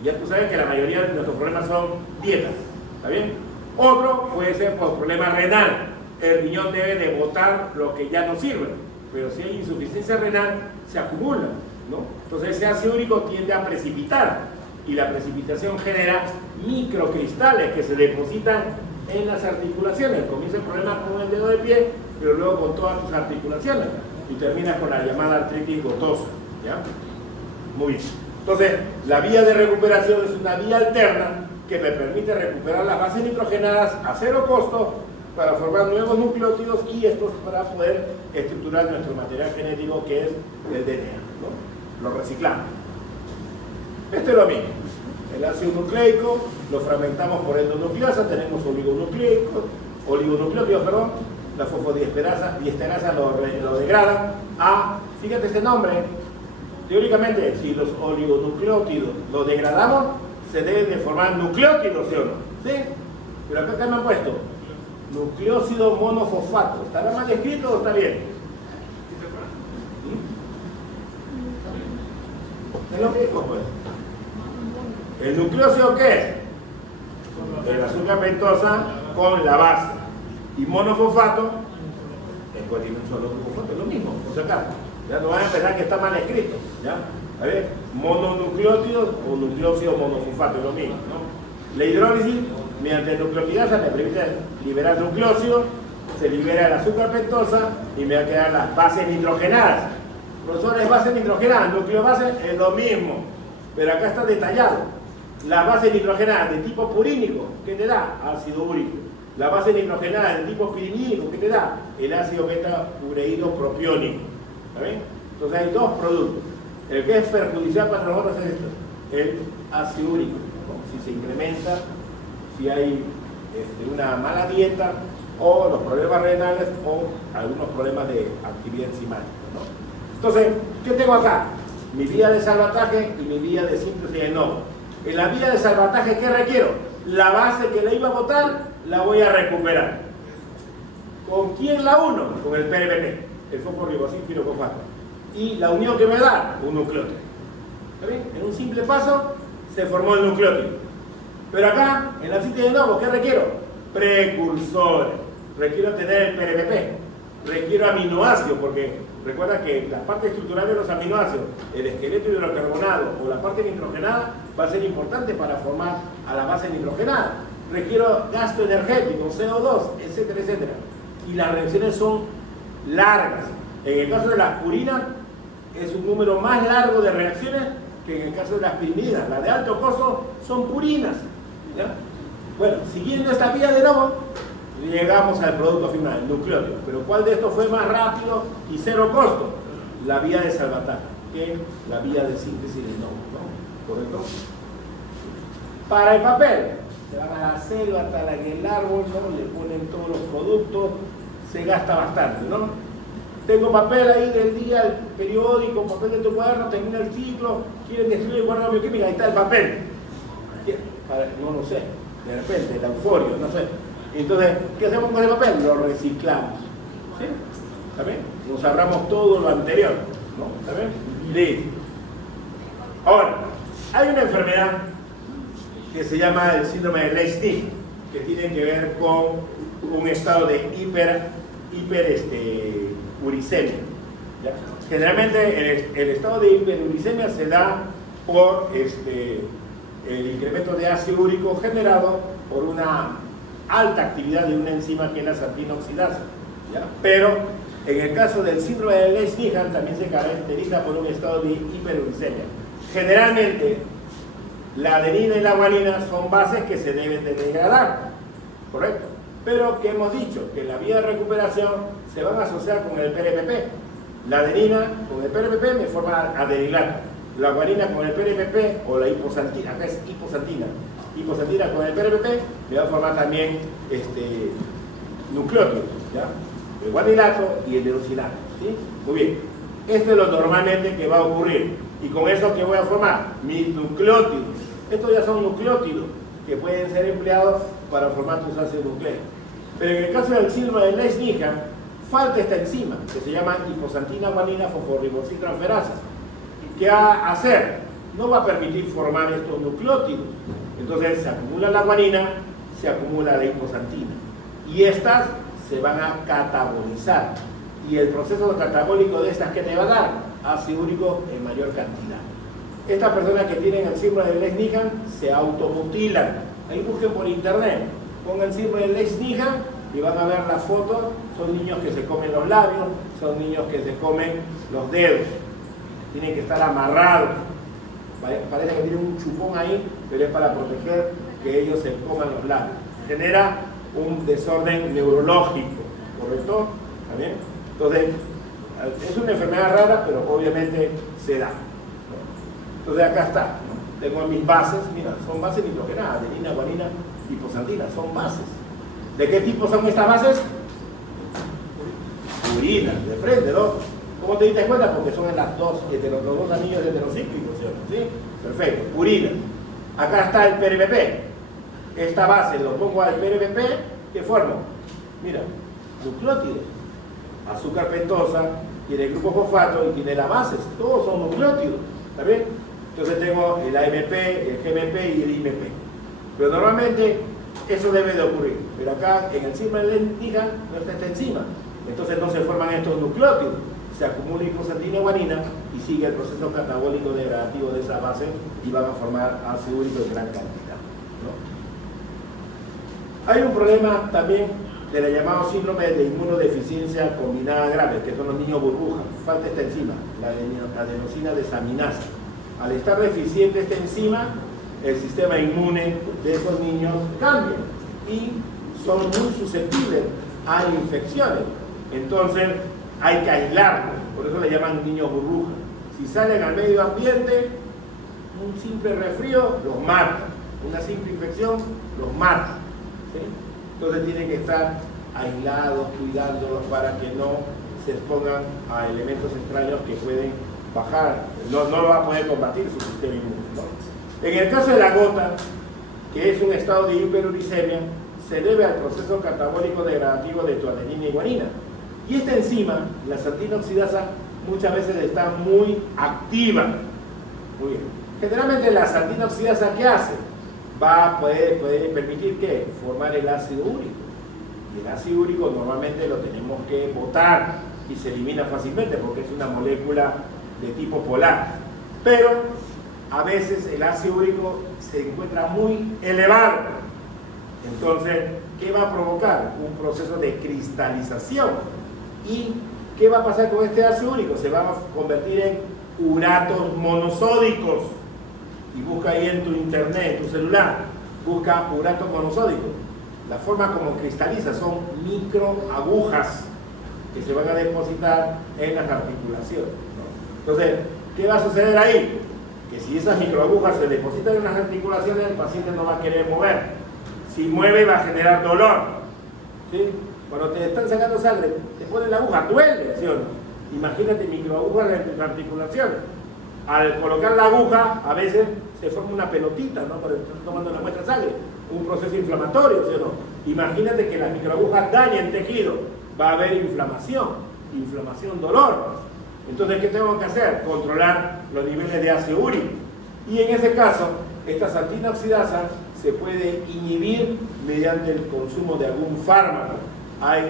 Y ya tú sabes que la mayoría de nuestros problemas son dietas, ¿está bien? Otro puede ser por problema renal. El riñón debe de botar lo que ya no sirve, pero si hay insuficiencia renal, se acumula, ¿no? Entonces ese ácido úrico tiende a precipitar, y la precipitación genera microcristales que se depositan en las articulaciones. Comienza el problema con el dedo de pie, pero luego con todas tus articulaciones, y terminas con la llamada artritis gotosa, ¿ya? Muy bien. Entonces, la vía de recuperación es una vía alterna que me permite recuperar las bases nitrogenadas a cero costo para formar nuevos nucleótidos, y estos para poder estructurar nuestro material genético, que es el DNA, ¿no? Lo reciclamos. Esto es lo mismo. El ácido nucleico lo fragmentamos por endonucleasa, tenemos oligonucleótidos, la fosfodiesterasa lo degrada a, fíjate este nombre, teóricamente si los oligonucleótidos lo degradamos, se deben de formar nucleótidos, ¿sí o no? ¿Sí? Pero acá me han puesto nucleócido monofosfato. ¿Estará mal escrito o está bien? ¿Es lo mismo, pues? ¿El nucleócido qué es? El azúcar pentosa con la base. Y monofosfato, tiene un solo fosfato, es lo mismo, por si acaso. Ya no van a pensar que está mal escrito, ¿ya? A ver, mononucleótidos o nucleócido monofosfato, es lo mismo, ¿no? La hidrólisis mediante nucleopidasa me permite liberar nucleócidos se libera el azúcar pentosa y me va a quedar las bases nitrogenadas. Profesores, bases nitrogenadas, núcleo base es lo mismo, pero acá está detallado. Las bases nitrogenadas de tipo purínico, ¿qué te da? Ácido úrico. La base nitrogenada de tipo piridínico, ¿qué te da? El ácido beta-ureído propiónico. ¿Está bien? Entonces hay dos productos. El que es perjudicial para nosotros es esto, el ácido úrico. Si se incrementa, si hay una mala dieta, o los problemas renales, o algunos problemas de actividad enzimática, ¿no? Entonces, ¿qué tengo acá? Mi vía de salvataje y mi vía de síntesis de nodo. En la vía de salvataje, ¿qué requiero? La base que le iba a botar, la voy a recuperar. ¿Con quién la uno? Con el PRPP, el fosforribosil pirofosfato. Y la unión que me da, un nucleótido. ¿Está bien? En un simple paso, se formó el nucleótido. Pero acá, en la síntesis de nodo, ¿qué requiero? Precursores. Requiero tener el PRPP. Requiero aminoácidos, porque recuerda que la parte estructural de los aminoácidos, el esqueleto hidrocarbonado o la parte nitrogenada, va a ser importante para formar a la base nitrogenada. Requiero gasto energético, CO2, etcétera, etcétera. Y las reacciones son largas. En el caso de las purinas, es un número más largo de reacciones que en el caso de las pirimidas. Las de alto costo son purinas, ¿ya? Bueno, siguiendo esta vía de nuevo, llegamos al producto final, el nucleótido. Pero ¿cuál de estos fue más rápido y cero costo? La vía de salvataje, que la vía de síntesis de nodo, ¿no? ¿Correcto? Para el papel, se van a la selva, talan el árbol, ¿no? Le ponen todos los productos, se gasta bastante, ¿no? Tengo papel ahí del día, el periódico, papel de tu cuaderno, termina el ciclo, quieren destruir el cuaderno bioquímico, ahí está el papel. No lo sé, de repente, el euforio, no sé. Entonces, ¿qué hacemos con el papel? Lo reciclamos. ¿Sí? ¿Está bien? Nos ahorramos todo lo anterior, ¿no? ¿Está bien? Listo. Ahora, hay una enfermedad que se llama el síndrome de Leigh-Stich, que tiene que ver con un estado de hiperuricemia. ¿Ya? Generalmente el estado de hiperuricemia se da por el incremento de ácido úrico generado por una alta actividad de una enzima que es la santina oxidasa, ¿ya? Pero en el caso del síndrome de Leigh-Stich también se caracteriza por un estado de hiperuricemia. Generalmente la adenina y la guanina son bases que se deben de degradar, ¿correcto? Pero que hemos dicho que en la vía de recuperación se van a asociar con el PRPP. La adenina con el PRPP me forma adenilato. La guanina con el PRPP o la hiposantina, acá es hiposantina con el PRPP me va a formar también nucleótidos, ¿ya? El guanilato y el hidroxilato, ¿sí? Muy bien, esto es lo normalmente que va a ocurrir. Y con eso, ¿qué voy a formar? Mis nucleótidos. Estos ya son nucleótidos que pueden ser empleados para formar tus ácidos nucleicos. Pero en el caso del síndrome de Leigh-Stich, falta esta enzima que se llama hiposantina guanina fosforibosil transferasa. ¿Qué va a hacer? No va a permitir formar estos nucleótidos. Entonces se acumula la guanina, se acumula la hiposantina. Y estas se van a catabolizar. Y el proceso catabólico de estas, ¿qué te va a dar? Ácido úrico en mayor cantidad. Estas personas que tienen el síndrome de Leigh-Stich se automutilan. Ahí busquen por internet, pongan síndrome de Leigh-Stich y van a ver las fotos. Son niños que se comen los labios, son niños que se comen los dedos. Tienen que estar amarrados. Parece que tienen un chupón ahí, pero es para proteger que ellos se coman los labios. Genera un desorden neurológico, ¿correcto? ¿Está bien? Entonces, es una enfermedad rara, pero obviamente se da, ¿no? Entonces acá está, ¿no? Tengo mis bases, mira, son bases nitrogenadas, adenina, guanina, hiposantina, son bases. ¿De qué tipo son estas bases? Purinas, de frente, ¿no? ¿Cómo te diste cuenta? Porque son en las dos, de los dos anillos heterocíclicos, ¿sí? Perfecto, purina. Acá está el PRPP. Esta base lo pongo al PRPP, ¿qué formo? Mira, nucleótidos. Azúcar pentosa, tiene el grupo fosfato y tiene las bases. Todos son nucleótidos, ¿está bien? Entonces tengo el AMP, el GMP y el IMP. Pero normalmente eso debe de ocurrir. Pero acá en el síndrome de Leigh-Stich no está esta enzima. Entonces no se forman estos nucleótidos. Se acumula hiposantina y guanina y sigue el proceso catabólico degradativo de esa base y van a formar ácido úrico en gran cantidad, ¿no? Hay un problema también de la llamada síndrome de inmunodeficiencia combinada grave, que son los niños burbujas. Falta esta enzima, la adenosina desaminasa. Al estar deficiente esta enzima, el sistema inmune de esos niños cambia y son muy susceptibles a infecciones. Entonces hay que aislarlos, por eso le llaman niños burbujas. Si salen al medio ambiente, un simple resfrío los mata, una simple infección los mata, ¿sí? Entonces tienen que estar aislados, cuidándolos para que no se expongan a elementos extraños que pueden bajar, no lo va a poder combatir su sistema inmune, ¿no? En el caso de la gota, que es un estado de hiperuricemia, se debe al proceso catabólico degradativo de tuadenina y guanina. Y esta enzima, la santina oxidasa, muchas veces está muy activa. Muy bien. Generalmente la santina oxidasa, ¿qué hace? Puede permitir que formar el ácido úrico. Y el ácido úrico normalmente lo tenemos que botar y se elimina fácilmente porque es una molécula de tipo polar. Pero a veces el ácido úrico se encuentra muy elevado. Entonces, ¿qué va a provocar? Un proceso de cristalización. ¿Y qué va a pasar con este ácido úrico? Se va a convertir en uratos monosódicos. Y busca ahí en tu internet, en tu celular, busca uratos monosódicos. La forma como cristaliza son microagujas que se van a depositar en las articulaciones, ¿no? Entonces, ¿qué va a suceder ahí? Que si esas microagujas se depositan en las articulaciones, el paciente no va a querer mover. Si mueve va a generar dolor, ¿sí? Cuando te están sacando sangre, te ponen la aguja, duele, ¿sí o no? Imagínate microagujas en tus articulaciones. Al colocar la aguja, a veces se forma una pelotita, ¿no? Porque están tomando la muestra de sangre, un proceso inflamatorio, ¿sí o no? Imagínate que las microagujas dañen tejido, va a haber inflamación, dolor. Entonces, ¿qué tengo que hacer? Controlar los niveles de ácido úrico. Y en ese caso, esta santina oxidasa se puede inhibir mediante el consumo de algún fármaco. Hay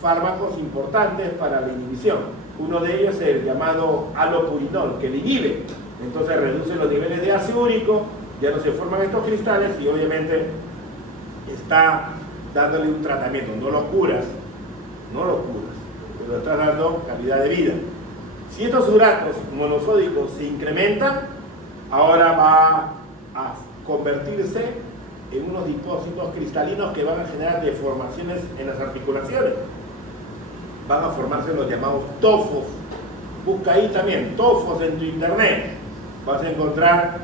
fármacos importantes para la inhibición. Uno de ellos es el llamado alopurinol, que le inhibe. Entonces reduce los niveles de ácido úrico, ya no se forman estos cristales y obviamente está dándole un tratamiento. No lo curas, pero está dando calidad de vida. Si estos uratos monosódicos se incrementan, ahora va a convertirse en unos depósitos cristalinos que van a generar deformaciones en las articulaciones. Van a formarse los llamados tofos. Busca ahí también tofos en tu internet. Vas a encontrar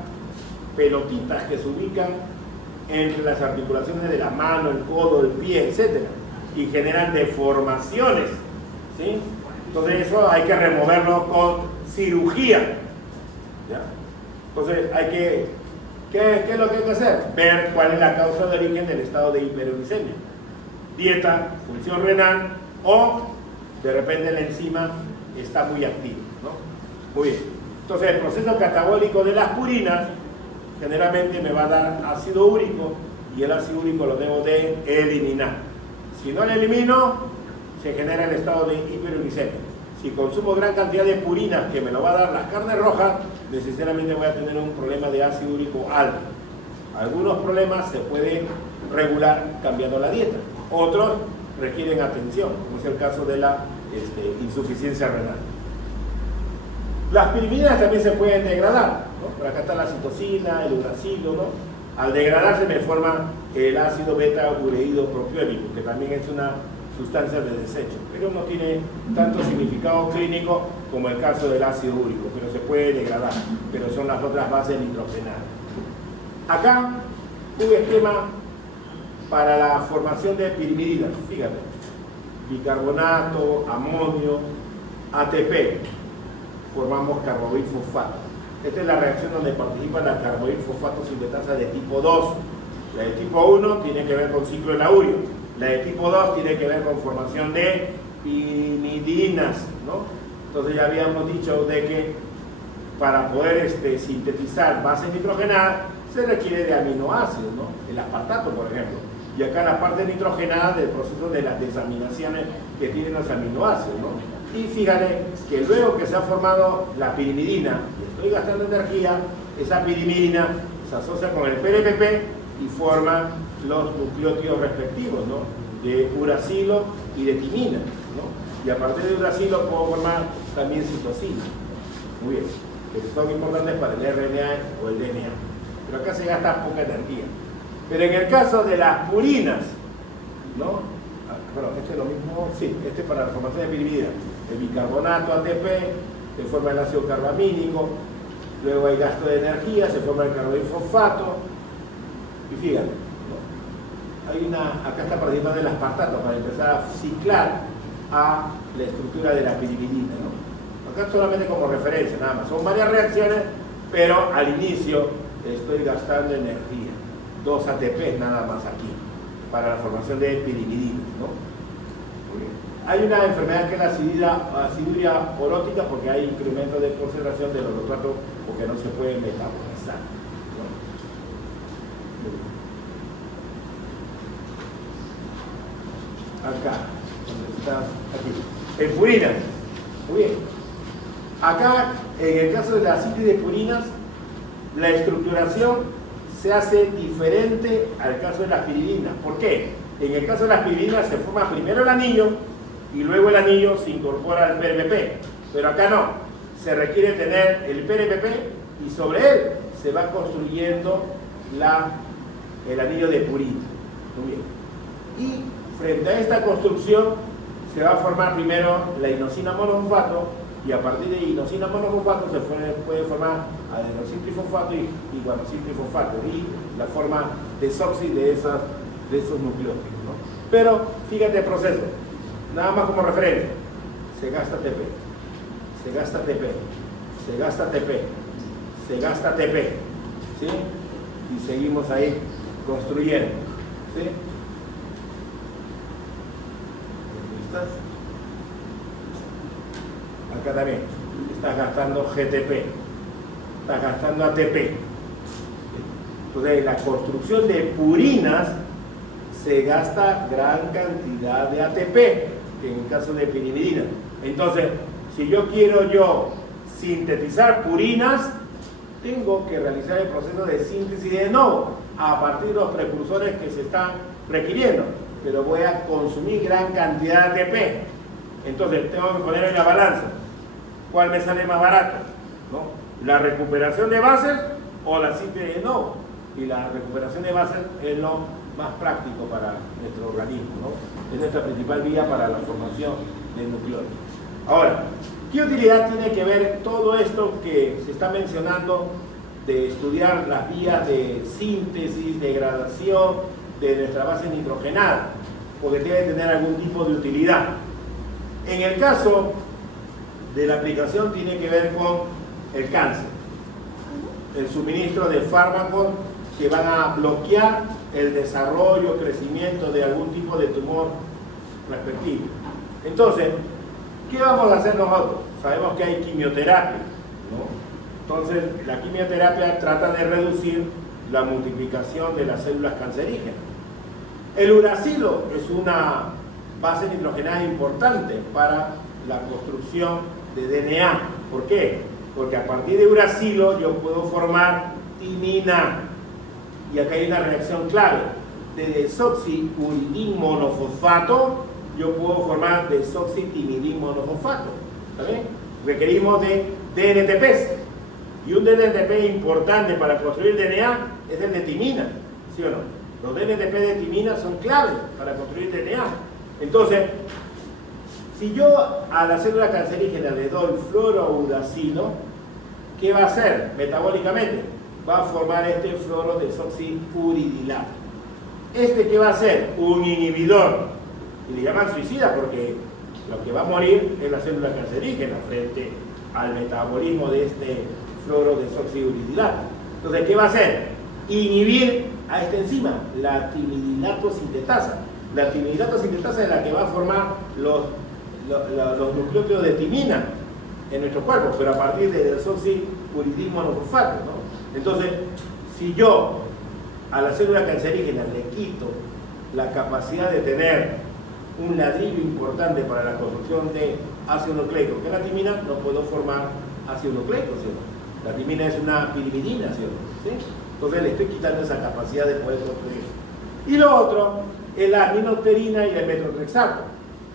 pelotitas que se ubican entre las articulaciones de la mano, el codo, el pie, etc. Y generan deformaciones, ¿sí? Entonces eso hay que removerlo con cirugía, ¿ya? Entonces hay que, ¿qué es lo que hay que hacer? Ver cuál es la causa de origen del estado de hiperuricemia. Dieta, función renal o de repente la enzima está muy activa, ¿no? Muy bien. Entonces el proceso catabólico de las purinas generalmente me va a dar ácido úrico y el ácido úrico lo debo de eliminar. Si no lo elimino, se genera el estado de hiperuricemia. Si consumo gran cantidad de purinas que me lo va a dar las carnes rojas, necesariamente voy a tener un problema de ácido úrico alto. Algunos problemas se pueden regular cambiando la dieta, otros requieren atención, como es el caso de la insuficiencia renal. Las pirimidinas también se pueden degradar, ¿no? Por acá está la citosina, el uracilo, ¿no? Al degradarse me forma el ácido beta-ureído propiónico, que también es una sustancia de desecho, pero no tiene tanto significado clínico como el caso del ácido úrico, pero se puede degradar, pero son las otras bases nitrogenadas. Acá un esquema para la formación de pirimidinas, fíjate, bicarbonato, amonio, ATP, formamos carbohidrofosfato. Esta es la reacción donde participan las carbohidrofosfato sintetasa de tipo 2. La de tipo 1 tiene que ver con ciclo de aurio. La de tipo 2 tiene que ver con formación de pirimidinas, ¿no? Entonces ya habíamos dicho de que para poder sintetizar bases nitrogenadas se requiere de aminoácidos, ¿no? El aspartato, por ejemplo. Y acá la parte nitrogenada del proceso de las desaminaciones que tienen los aminoácidos, ¿no? Y fíjate que luego que se ha formado la pirimidina, estoy gastando energía, esa pirimidina se asocia con el PRPP y forma los nucleótidos respectivos, ¿no? De uracilo y de timina, ¿no? Y a partir de uracilo puedo formar también citosina. Muy bien, que son importantes para el RNA o el DNA. Pero acá se gasta poca energía. Pero en el caso de las purinas, ¿no? Bueno, este es lo mismo, sí, este es para la formación de pirimidina. El bicarbonato ATP, se forma el ácido carbamínico, luego hay gasto de energía, se forma el carbonifosfato, y fíjate, ¿no? Hay acá está participando el aspartato para empezar a ciclar a la estructura de la pirimidina, ¿no? Acá solamente como referencia, nada más. Son varias reacciones, pero al inicio estoy gastando energía. 2 ATP nada más aquí, para la formación de pirimidina, ¿no? Hay una enfermedad que es la aciduria orótica porque hay incremento de concentración del orotrato porque no se puede metabolizar, ¿no? Acá, ¿dónde está? Aquí. En purinas. Muy bien. Acá, en el caso de la síntesis de purinas, la estructuración se hace diferente al caso de las piridinas. ¿Por qué? En el caso de las piridinas se forma primero el anillo y luego el anillo se incorpora al PRPP. Pero acá no. Se requiere tener el PRPP y sobre él se va construyendo el anillo de purina. Muy bien. Y frente a esta construcción se va a formar primero la inosina monofosfato y a partir de inosina monofosfato se puede formar adenositrifosfato y guanositrifosfato y la forma desoxi de esos nucleótidos, ¿no? Pero fíjate el proceso, nada más como referencia: se gasta ATP, se gasta ATP, se gasta ATP, se gasta ATP, ¿sí? Y seguimos ahí construyendo, ¿sí? ¿Estás? Acá también estás gastando GTP, estás gastando ATP. Entonces, la construcción de purinas se gasta gran cantidad de ATP, que en el caso de pirimidina. Entonces, si yo quiero sintetizar purinas, tengo que realizar el proceso de síntesis de nuevo a partir de los precursores que se están requiriendo, pero voy a consumir gran cantidad de ATP. Entonces, tengo que poner en la balanza cuál me sale más barato, ¿no? La recuperación de bases o la síntesis de nuevo. Y la recuperación de bases es lo más práctico para nuestro organismo, ¿no? Es nuestra principal vía para la formación de nucleótidos. Ahora, ¿qué utilidad tiene que ver todo esto que se está mencionando de estudiar las vías de síntesis, degradación de nuestra base nitrogenada? Porque tiene que tener algún tipo de utilidad. En el caso de la aplicación tiene que ver con el cáncer, el suministro de fármacos que van a bloquear el desarrollo, crecimiento de algún tipo de tumor respectivo. Entonces, ¿qué vamos a hacer nosotros? Sabemos que hay quimioterapia, ¿no? Entonces, la quimioterapia trata de reducir la multiplicación de las células cancerígenas. El uracilo es una base nitrogenada importante para la construcción de DNA. ¿Por qué? Porque a partir de uracilo yo puedo formar timina. Y acá hay una reacción clave. De desoxiuridín monofosfato, yo puedo formar desoxitimidín monofosfato. ¿Está bien? Requerimos de DNTPs. Y un DNTP importante para construir DNA es el de timina. ¿Sí o no? Los DNTP de timina son claves para construir DNA. Entonces, si yo a la célula cancerígena le doy fluorouracilo, ¿qué va a hacer metabólicamente? Va a formar este fluorodesoxiuridilato. ¿Qué va a hacer? Un inhibidor. Y le llaman suicida porque lo que va a morir es la célula cancerígena frente al metabolismo de este fluorodesoxiuridilato. Entonces, ¿qué va a hacer? Inhibir a esta enzima, la timidilato sintetasa. La timidilato sintetasa es la que va a formar los nucleótidos de timina en nuestro cuerpo, pero a partir de desoxiuridín monofosfato, ¿no? Entonces, si yo a la célula cancerígena le quito la capacidad de tener un ladrillo importante para la construcción de ácido nucleico, que es la timina, no puedo formar ácido nucleico, ¿sí? La timina es una pirimidina, ¿sí? Entonces le estoy quitando esa capacidad de poder construir Y lo otro es la aminoterina y el metotrexato.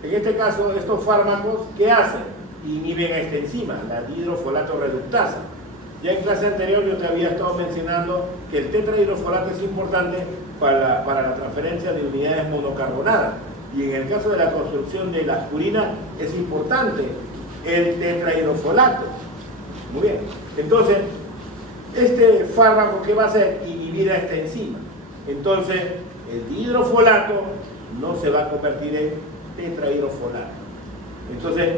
En este caso, estos fármacos, ¿qué hacen? Inhiben a esta enzima, la dihidrofolato reductasa. Ya en clase anterior yo te había estado mencionando que el tetrahidrofolato es importante para la transferencia de unidades monocarbonadas. Y en el caso de la construcción de la purina es importante el tetrahidrofolato. Muy bien. Entonces, este fármaco, ¿qué va a hacer? Inhibir a esta enzima. Entonces, el dihidrofolato no se va a convertir en tetrahidrofolato. Entonces,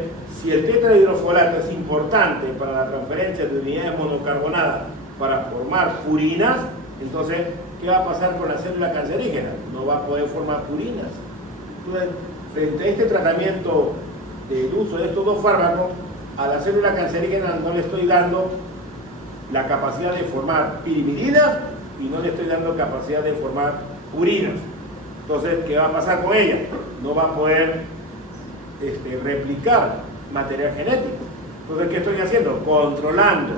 si el tetrahidrofolato es importante para la transferencia de unidades monocarbonadas para formar purinas, entonces, ¿qué va a pasar con la célula cancerígena? No va a poder formar purinas. Entonces, frente a este tratamiento del uso de estos dos fármacos, a la célula cancerígena no le estoy dando la capacidad de formar pirimidinas y no le estoy dando capacidad de formar purinas. Entonces, ¿qué va a pasar con ella? No va a poder replicar material genético. Entonces, ¿qué estoy haciendo? Controlando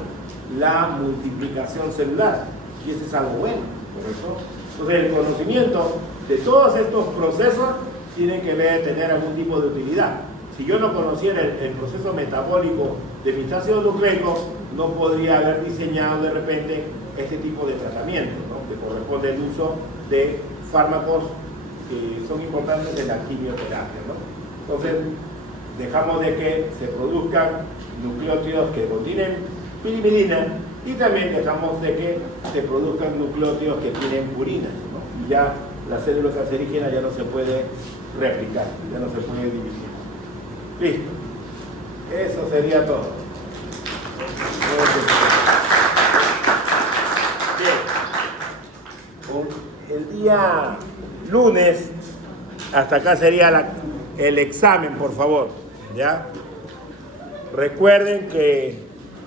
la multiplicación celular. Y eso es algo bueno, ¿correcto? Entonces, el conocimiento de todos estos procesos tiene que tener algún tipo de utilidad. Si yo no conociera el proceso metabólico de mis ácidos nucleicos, no podría haber diseñado de repente este tipo de tratamiento, ¿no? Que corresponde al uso de fármacos que son importantes en la quimioterapia, ¿no? Entonces, dejamos de que se produzcan nucleótidos que contienen pirimidina y también dejamos de que se produzcan nucleótidos que tienen purina, ¿no? Y ya la célula cancerígena ya no se puede replicar, ya no se puede dividir. Listo. Eso sería todo. Bien. El día lunes, hasta acá sería el examen, por favor. ¿Ya? Recuerden que